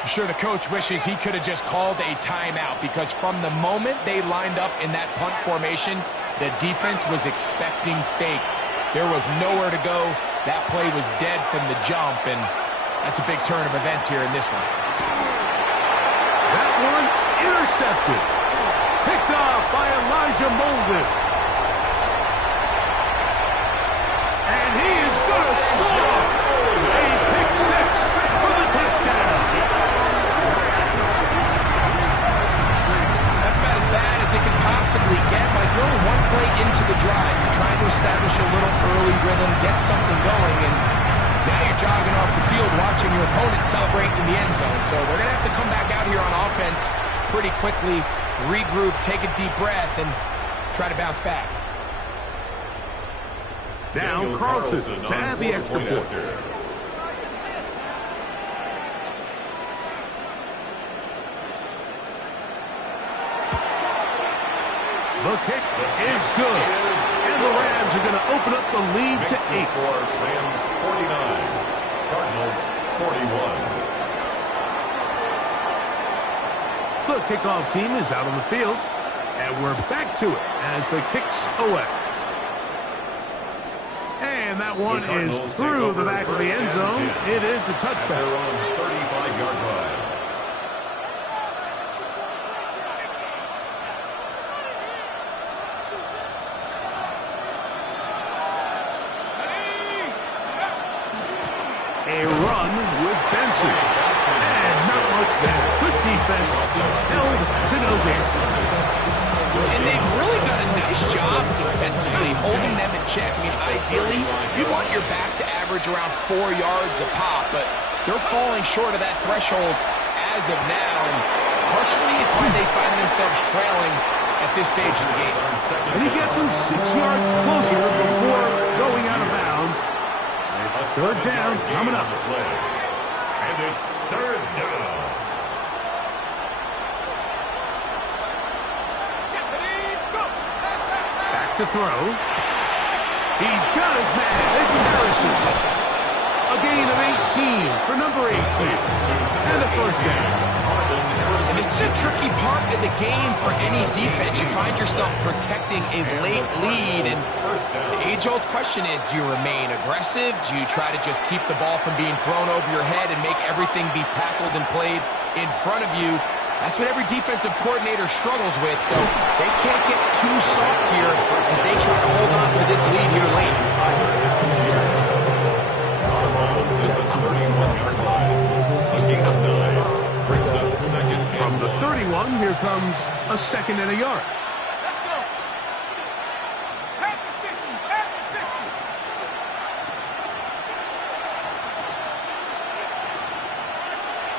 I'm sure the coach wishes he could have just called a timeout, because from the moment they lined up in that punt formation, the defense was expecting fake. There was nowhere to go. That play was dead from the jump, and that's a big turn of events here in this one. That one intercepted. Picked off by Elijah Molden. And he is going to score. A pick six for the touchdown. That's about as bad as it can possibly get. Like, you're only one play into the drive. You're trying to establish a little early rhythm, get something going, and now you're jogging off the field watching your opponent celebrate in the end zone. So they're going to have to come back out here on offense pretty quickly, regroup, take a deep breath, and try to bounce back. Now Carlson to add the extra point. The kick is good. And the Rams are going to open up the lead to 8. Rams 49, Cardinals 41. The kickoff team is out on the field, and we're back to it as the kick's away. And that one is through the back of the end zone. It is a touchback. They're on 35-yard line. A run with Benson. And not much there. Good defense. Held to no gain. And they've really done a nice job defensively, holding them in check. I mean, ideally, you want your back to average around 4 yards a pop, but they're falling short of that threshold as of now. And partially, it's why they find themselves trailing at this stage of the game. And he gets him 6 yards closer before going out of bounds. It's third down coming up. And it's third down. Back to throw. He's got his man. It's Harrison. A gain of 18 for number 18. And a first down. And this is a tricky part of the game for any defense. You find yourself protecting a late lead, and the age-old question is, do you remain aggressive? Do you try to just keep the ball from being thrown over your head and make everything be tackled and played in front of you? That's what every defensive coordinator struggles with, so they can't get too soft here as they try to hold on to this lead here late. From the 31, here comes a second and a yard. Let's go. Half the 60. Half the 60.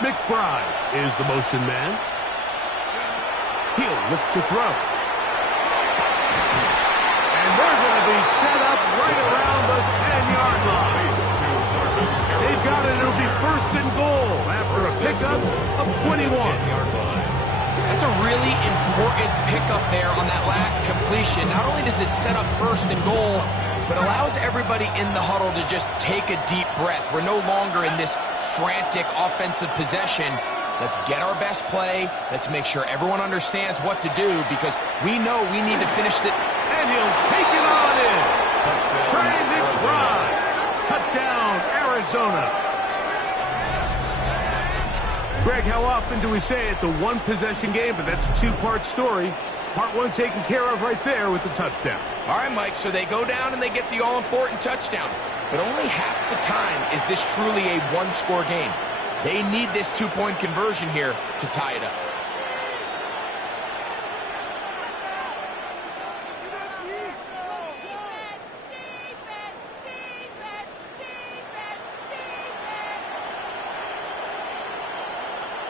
McBride is the motion man. He'll look to throw. And they're going to be set up right around the 10-yard line. They've got it. It'll be first and goal after a pickup of 21. That's a really important pickup there on that last completion. Not only does it set up first and goal, but allows everybody in the huddle to just take a deep breath. We're no longer in this frantic offensive possession. Let's get our best play. Let's make sure everyone understands what to do, because we know we need to finish the... And he'll take it on in. Touchdown, McBride. Touchdown, Arizona. Greg, how often do we say it's a one-possession game, but that's a two-part story? Part one taken care of right there with the touchdown. All right, Mike, so they go down and they get the all-important touchdown. But only half the time is this truly a one-score game. They need this two-point conversion here to tie it up.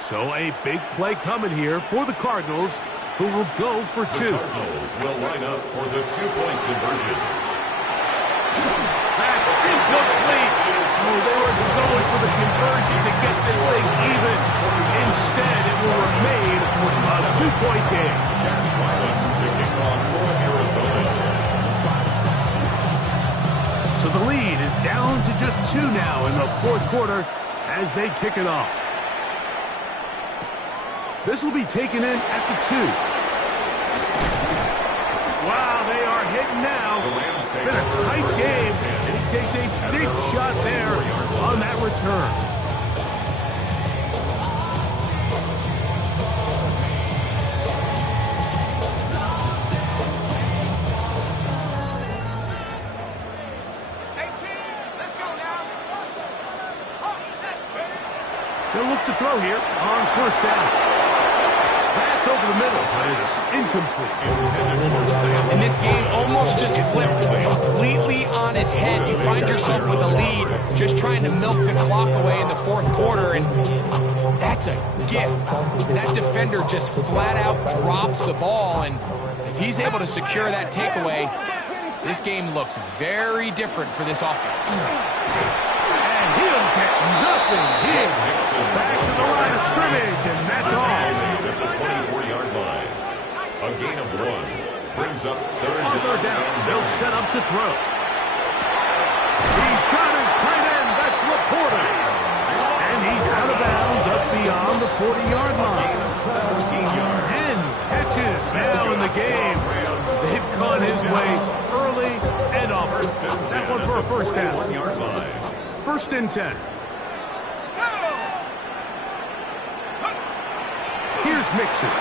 So a big play coming here for the Cardinals, who will go for two. The Cardinals will line up for the two-point conversion. That's incomplete. Oh, they were going for the conversion to get this thing even. Instead, it will remain a two-point game. Jack Wyland to kick off for Arizona. So the lead is down to just two now in the fourth quarter as they kick it off. This will be taken in at the two. Wow, they are hitting now. Been a tight game, and he takes a big shot there on that return. They'll look to throw here on first down. That's over the middle, but it's incomplete. And this game almost just flipped completely on his head. You find yourself with a lead, just trying to milk the clock away in the fourth quarter, and that's a gift. And that defender just flat out drops the ball, and if he's able to secure that takeaway, this game looks very different for this offense. And he'll get nothing here. Back to the line of scrimmage, and that's all. At the 24-yard line. A gain of one brings up third down. They'll set up to throw. He's got his tight end. That's Laporta. And he's out of bounds up beyond the 40-yard line. 10 catches now in the game. They've gone his way early and often. That one for a first down. 1-yard line. First and 10. Here's Mixon. And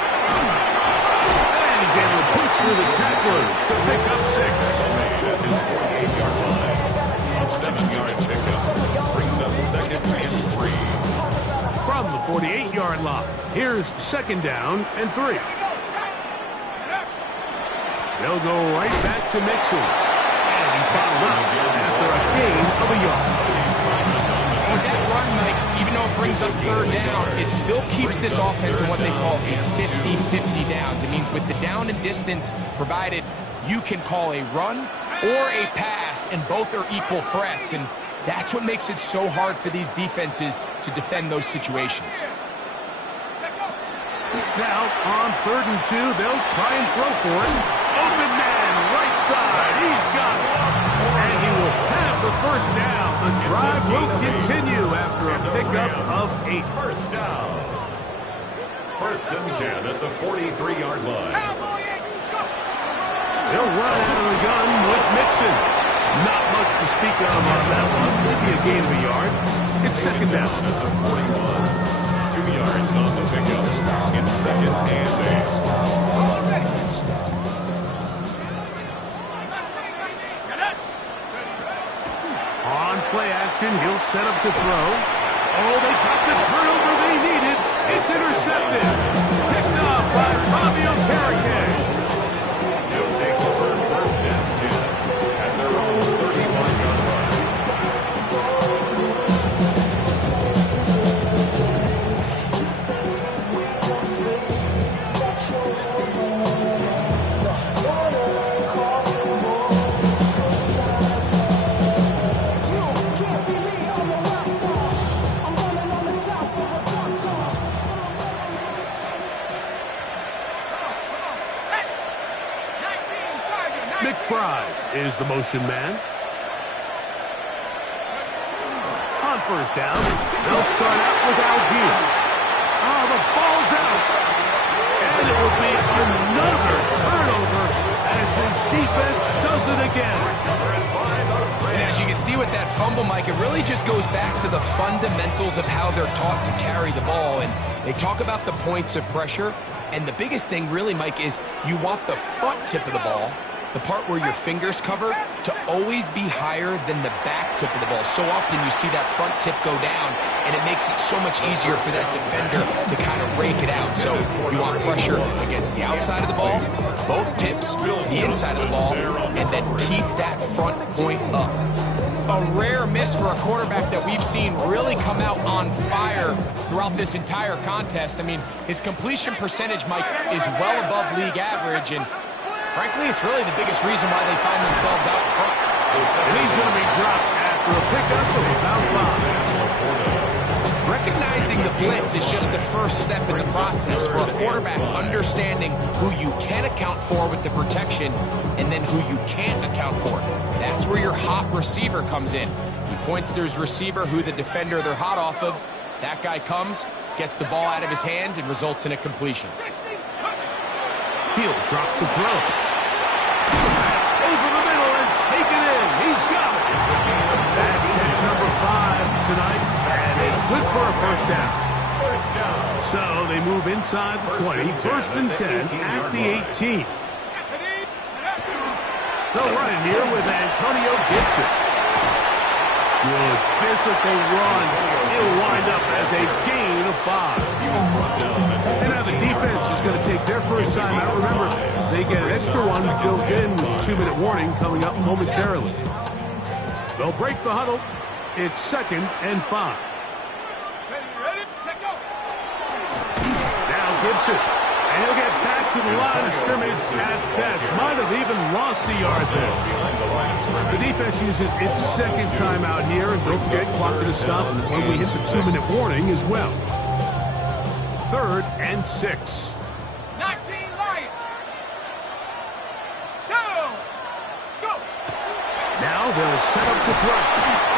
he's able to push through the tacklers to pick up 6. At his 48-yard line. A 7-yard pickup brings up second and 3. From the 48-yard line, here's second down and 3. They'll go right back to Mixon. And he's bottled up after a gain of a yard. With that run, Mike, even though it brings up third down, it still keeps this offense in what they call a 50-50 downs. It means with the down and distance provided, you can call a run or a pass, and both are equal threats. And that's what makes it so hard for these defenses to defend those situations. Now, on 3rd and 2, they'll try and throw for it. Open man, right side. He's got it. And he will have the first down. The drive will continue after a pickup of 8. First down. First and 10 at the 43-yard line. They'll run out of the gun with Mixon. Not much to speak of on that one. Maybe a gain of a yard. It's second down. At the 41. 2 yards on the pickup. It's second and 8. On play action, he'll set up to throw. Oh, they got the turnover they needed. It's intercepted. Picked off by Fabio Carriquet. They'll take over first and 10 at their own 31-yard line. McBride is the motion man. On first down, they'll start out with Algier. Oh, the ball's out. And it will be another turnover as this defense does it again. And as you can see with that fumble, Mike, it really just goes back to the fundamentals of how they're taught to carry the ball. And they talk about the points of pressure. And the biggest thing really, Mike, is you want the front tip of the ball, the part where your fingers cover, to always be higher than the back tip of the ball. So often you see that front tip go down, and it makes it so much easier for that defender to kind of rake it out. So you want pressure against the outside of the ball, both tips, the inside of the ball, and then keep that front point up. a rare miss for a quarterback that we've seen really come out on fire throughout this entire contest. I mean, his completion percentage, Mike, is well above league average, and frankly, it's really the biggest reason why they find themselves out front. And he's going to be dropped after a pickup of about 5. Recognizing the blitz is just the first step in the process for a quarterback understanding who you can account for with the protection and then who you can't account for. That's where your hot receiver comes in. He points to his receiver who the defender they're hot off of. That guy comes, gets the ball out of his hand, and results in a completion. He'll drop the throw. Over the middle and take it in. He's got it. That's catch number 5 tonight, and it's good for a first down. So they move inside the 20, first and 10 at the 18. They'll run it here with Antonio Gibson. Good physical run. It'll wind up as a gain of 5. And now the defense is going to take their first time out. Remember, they get an extra one built in with a 2-minute warning coming up momentarily. They'll break the huddle. It's 2nd and 5. Now Gibson. And he'll get back to the line of scrimmage at best. Might have even lost a yard there. The defense uses its 2nd timeout here. And don't forget, clock to stop when we hit the 2-minute warning as well. 3rd and 6. 19 Lions. Go. Go. Now they'll set up to throw.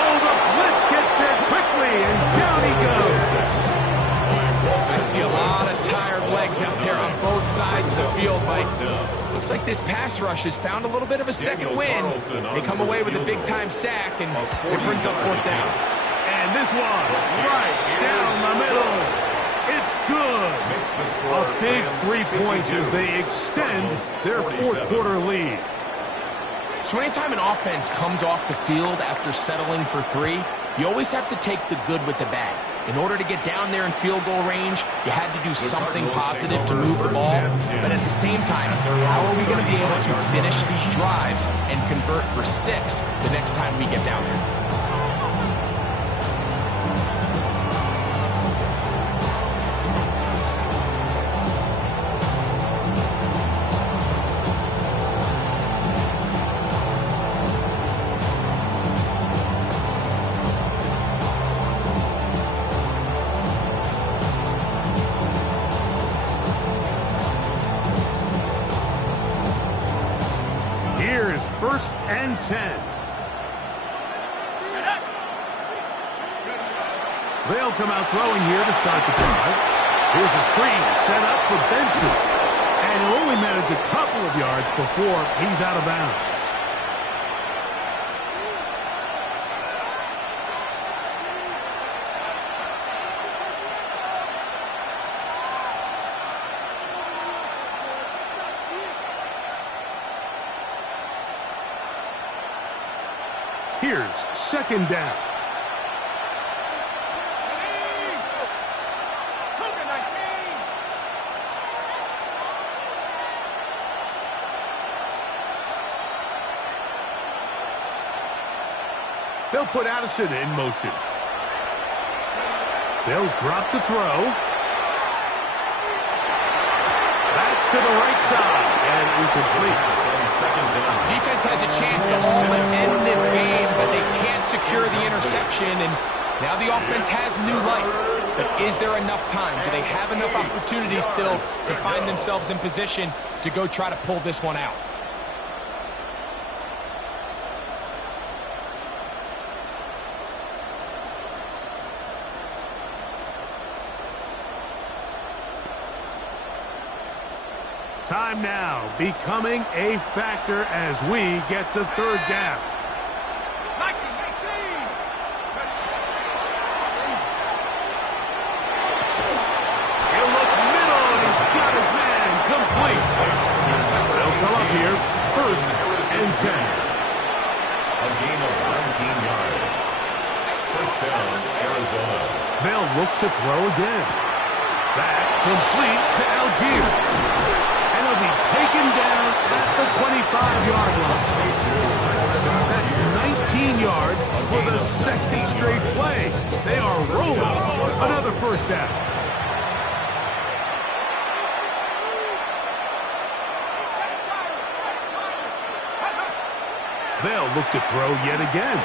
Oh, the blitz gets there quickly, and down he goes. I see a lot of tired legs out there on both sides of the field, Mike. Looks like this pass rush has found a little bit of a second wind. They come away with a big-time sack, and it brings up 4th down. And this one, right down the middle. It's good. A big 3 points as they extend their 4th quarter lead. So anytime an offense comes off the field after settling for 3, you always have to take the good with the bad. In order to get down there in field goal range, you had to do something positive to move the ball. But at the same time, how are we going to be able to finish these drives and convert for 6 the next time we get down there? Here's 1st and 10. They'll come out throwing here to start the drive. Here's a screen set up for Benson. And he'll only manage a couple of yards before he's out of bounds. Here's 2nd down. They'll put Addison in motion. They'll drop to throw. That's to the right side and incomplete. Defense has a chance to all but end this game, but they can't secure the interception, and now the offense has new life. But is there enough time? Do they have enough opportunities still to find themselves in position to go try to pull this one out? Time now becoming a factor as we get to 3rd down. He'll look middle, and he's got his man complete. They'll come up here, 1st and 10. A gain of 19 yards. 1st down, Arizona. They'll look to throw again. Back complete to Algier. And he'll be taken down at the 25-yard line. That's 19 yards second straight play. They are rolling. Another first down. They'll look to throw yet again.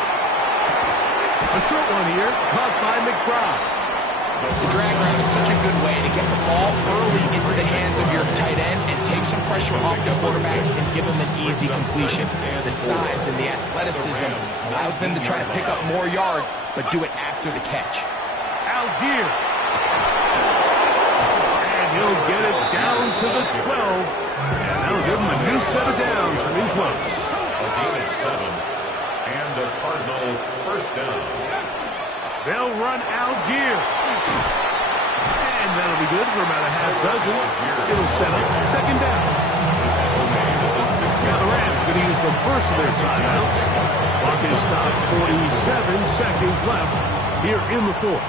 A short one here, caught by McBride. The drag route is such a good way to get the ball early into the hands of your tight end and take some pressure off the quarterback and give him an easy completion. The size and the athleticism allows them to try to pick up more yards, but do it after the catch. Algier. And he'll get it down to the 12. And that'll give him a new set of downs from in close. A gain of 7. And a Cardinal first down. They'll run Algier. And that'll be good for about a half dozen. It'll set up second down. Now the Rams going to use the first of their timeouts. Clock is stopped, 47 seconds left here in the fourth.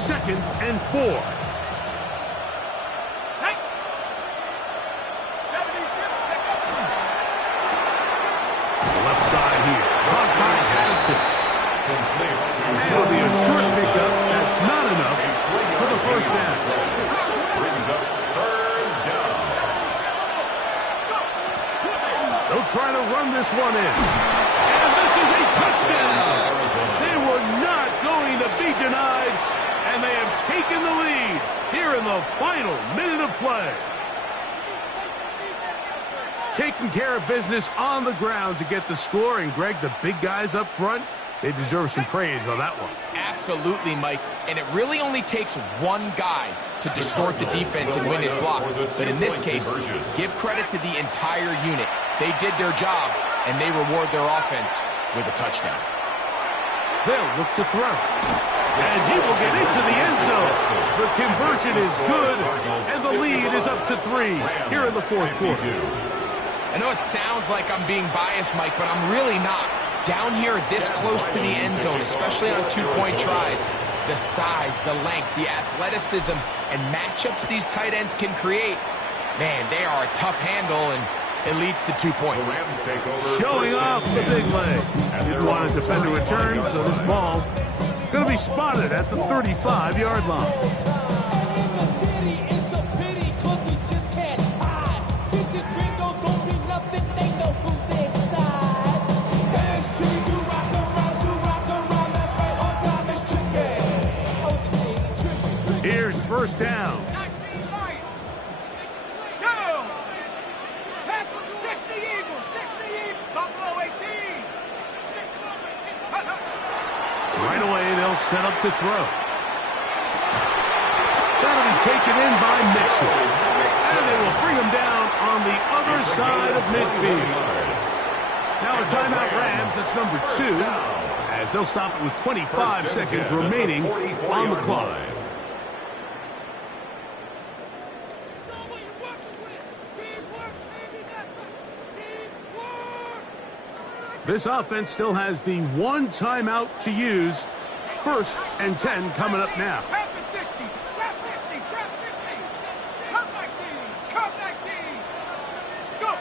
Second and 4. The left side here. Caught by Addison. It'll be a short pickup. That's not enough for the first down. Brings up third down. They'll try to run this one in. And this is a touchdown. They were not going to be denied. And they have taken the lead here in the final minute of play. Taking care of business on the ground to get the score. And, Greg, the big guys up front, they deserve some praise on that one. Absolutely, Mike. And it really only takes one guy to distort the defense and win his block. But in this case, give credit to the entire unit. They did their job, and they reward their offense with a touchdown. They'll look to throw. And he will get into the end zone. The conversion is good, and the lead is up to 3 here in the fourth quarter. I know it sounds like I'm being biased, Mike, but I'm really not. Down here this close to the end zone, especially on two-point tries, the size, the length, the athleticism, and matchups these tight ends can create, man, they are a tough handle, and it leads to 2 points. Showing off the big leg. Didn't want a defender return, so this ball going to be spotted at the 35-yard line. Here's first down. 60 Eagles, 60 Eagles, Buffalo 18. Right away, they'll set up to throw. That'll be taken in by Mixon. And they will bring him down on the other side of midfield. Now a timeout Rams, that's number 2, as they'll stop it with 25 seconds remaining on the clock. This offense still has the one timeout to use. First and 10 coming up now. Trap 60, trap 60, trap 60. Cut 19, cut 19. Go.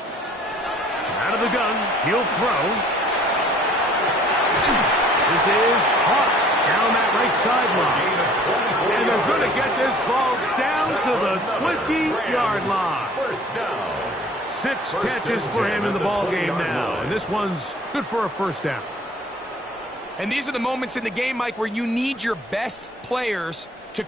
Out of the gun, he'll throw. This is caught down that right sideline. And they're going to get this ball down to the 20-yard line. First down. 6 catches for him in the ballgame now. And this one's good for a first down. And these are the moments in the game, Mike, where you need your best players to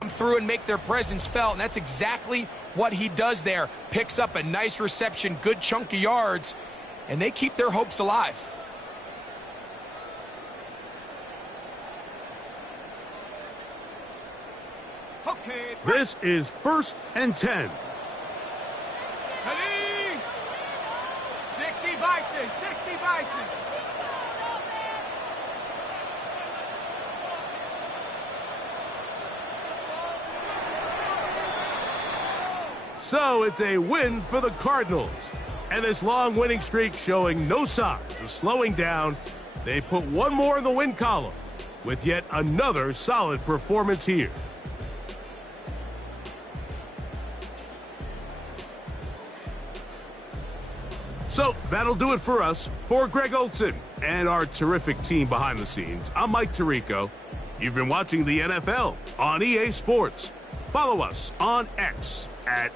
come through and make their presence felt, and that's exactly what he does there. Picks up a nice reception, good chunk of yards, and they keep their hopes alive. Okay. This is 1st and 10. Ready? 60 Bison, 60 Bison. So it's a win for the Cardinals. And this long winning streak showing no signs of slowing down. They put one more in the win column with yet another solid performance here. So that'll do it for us. For Greg Olson and our terrific team behind the scenes, I'm Mike Tirico. You've been watching the NFL on EA Sports. Follow us on X at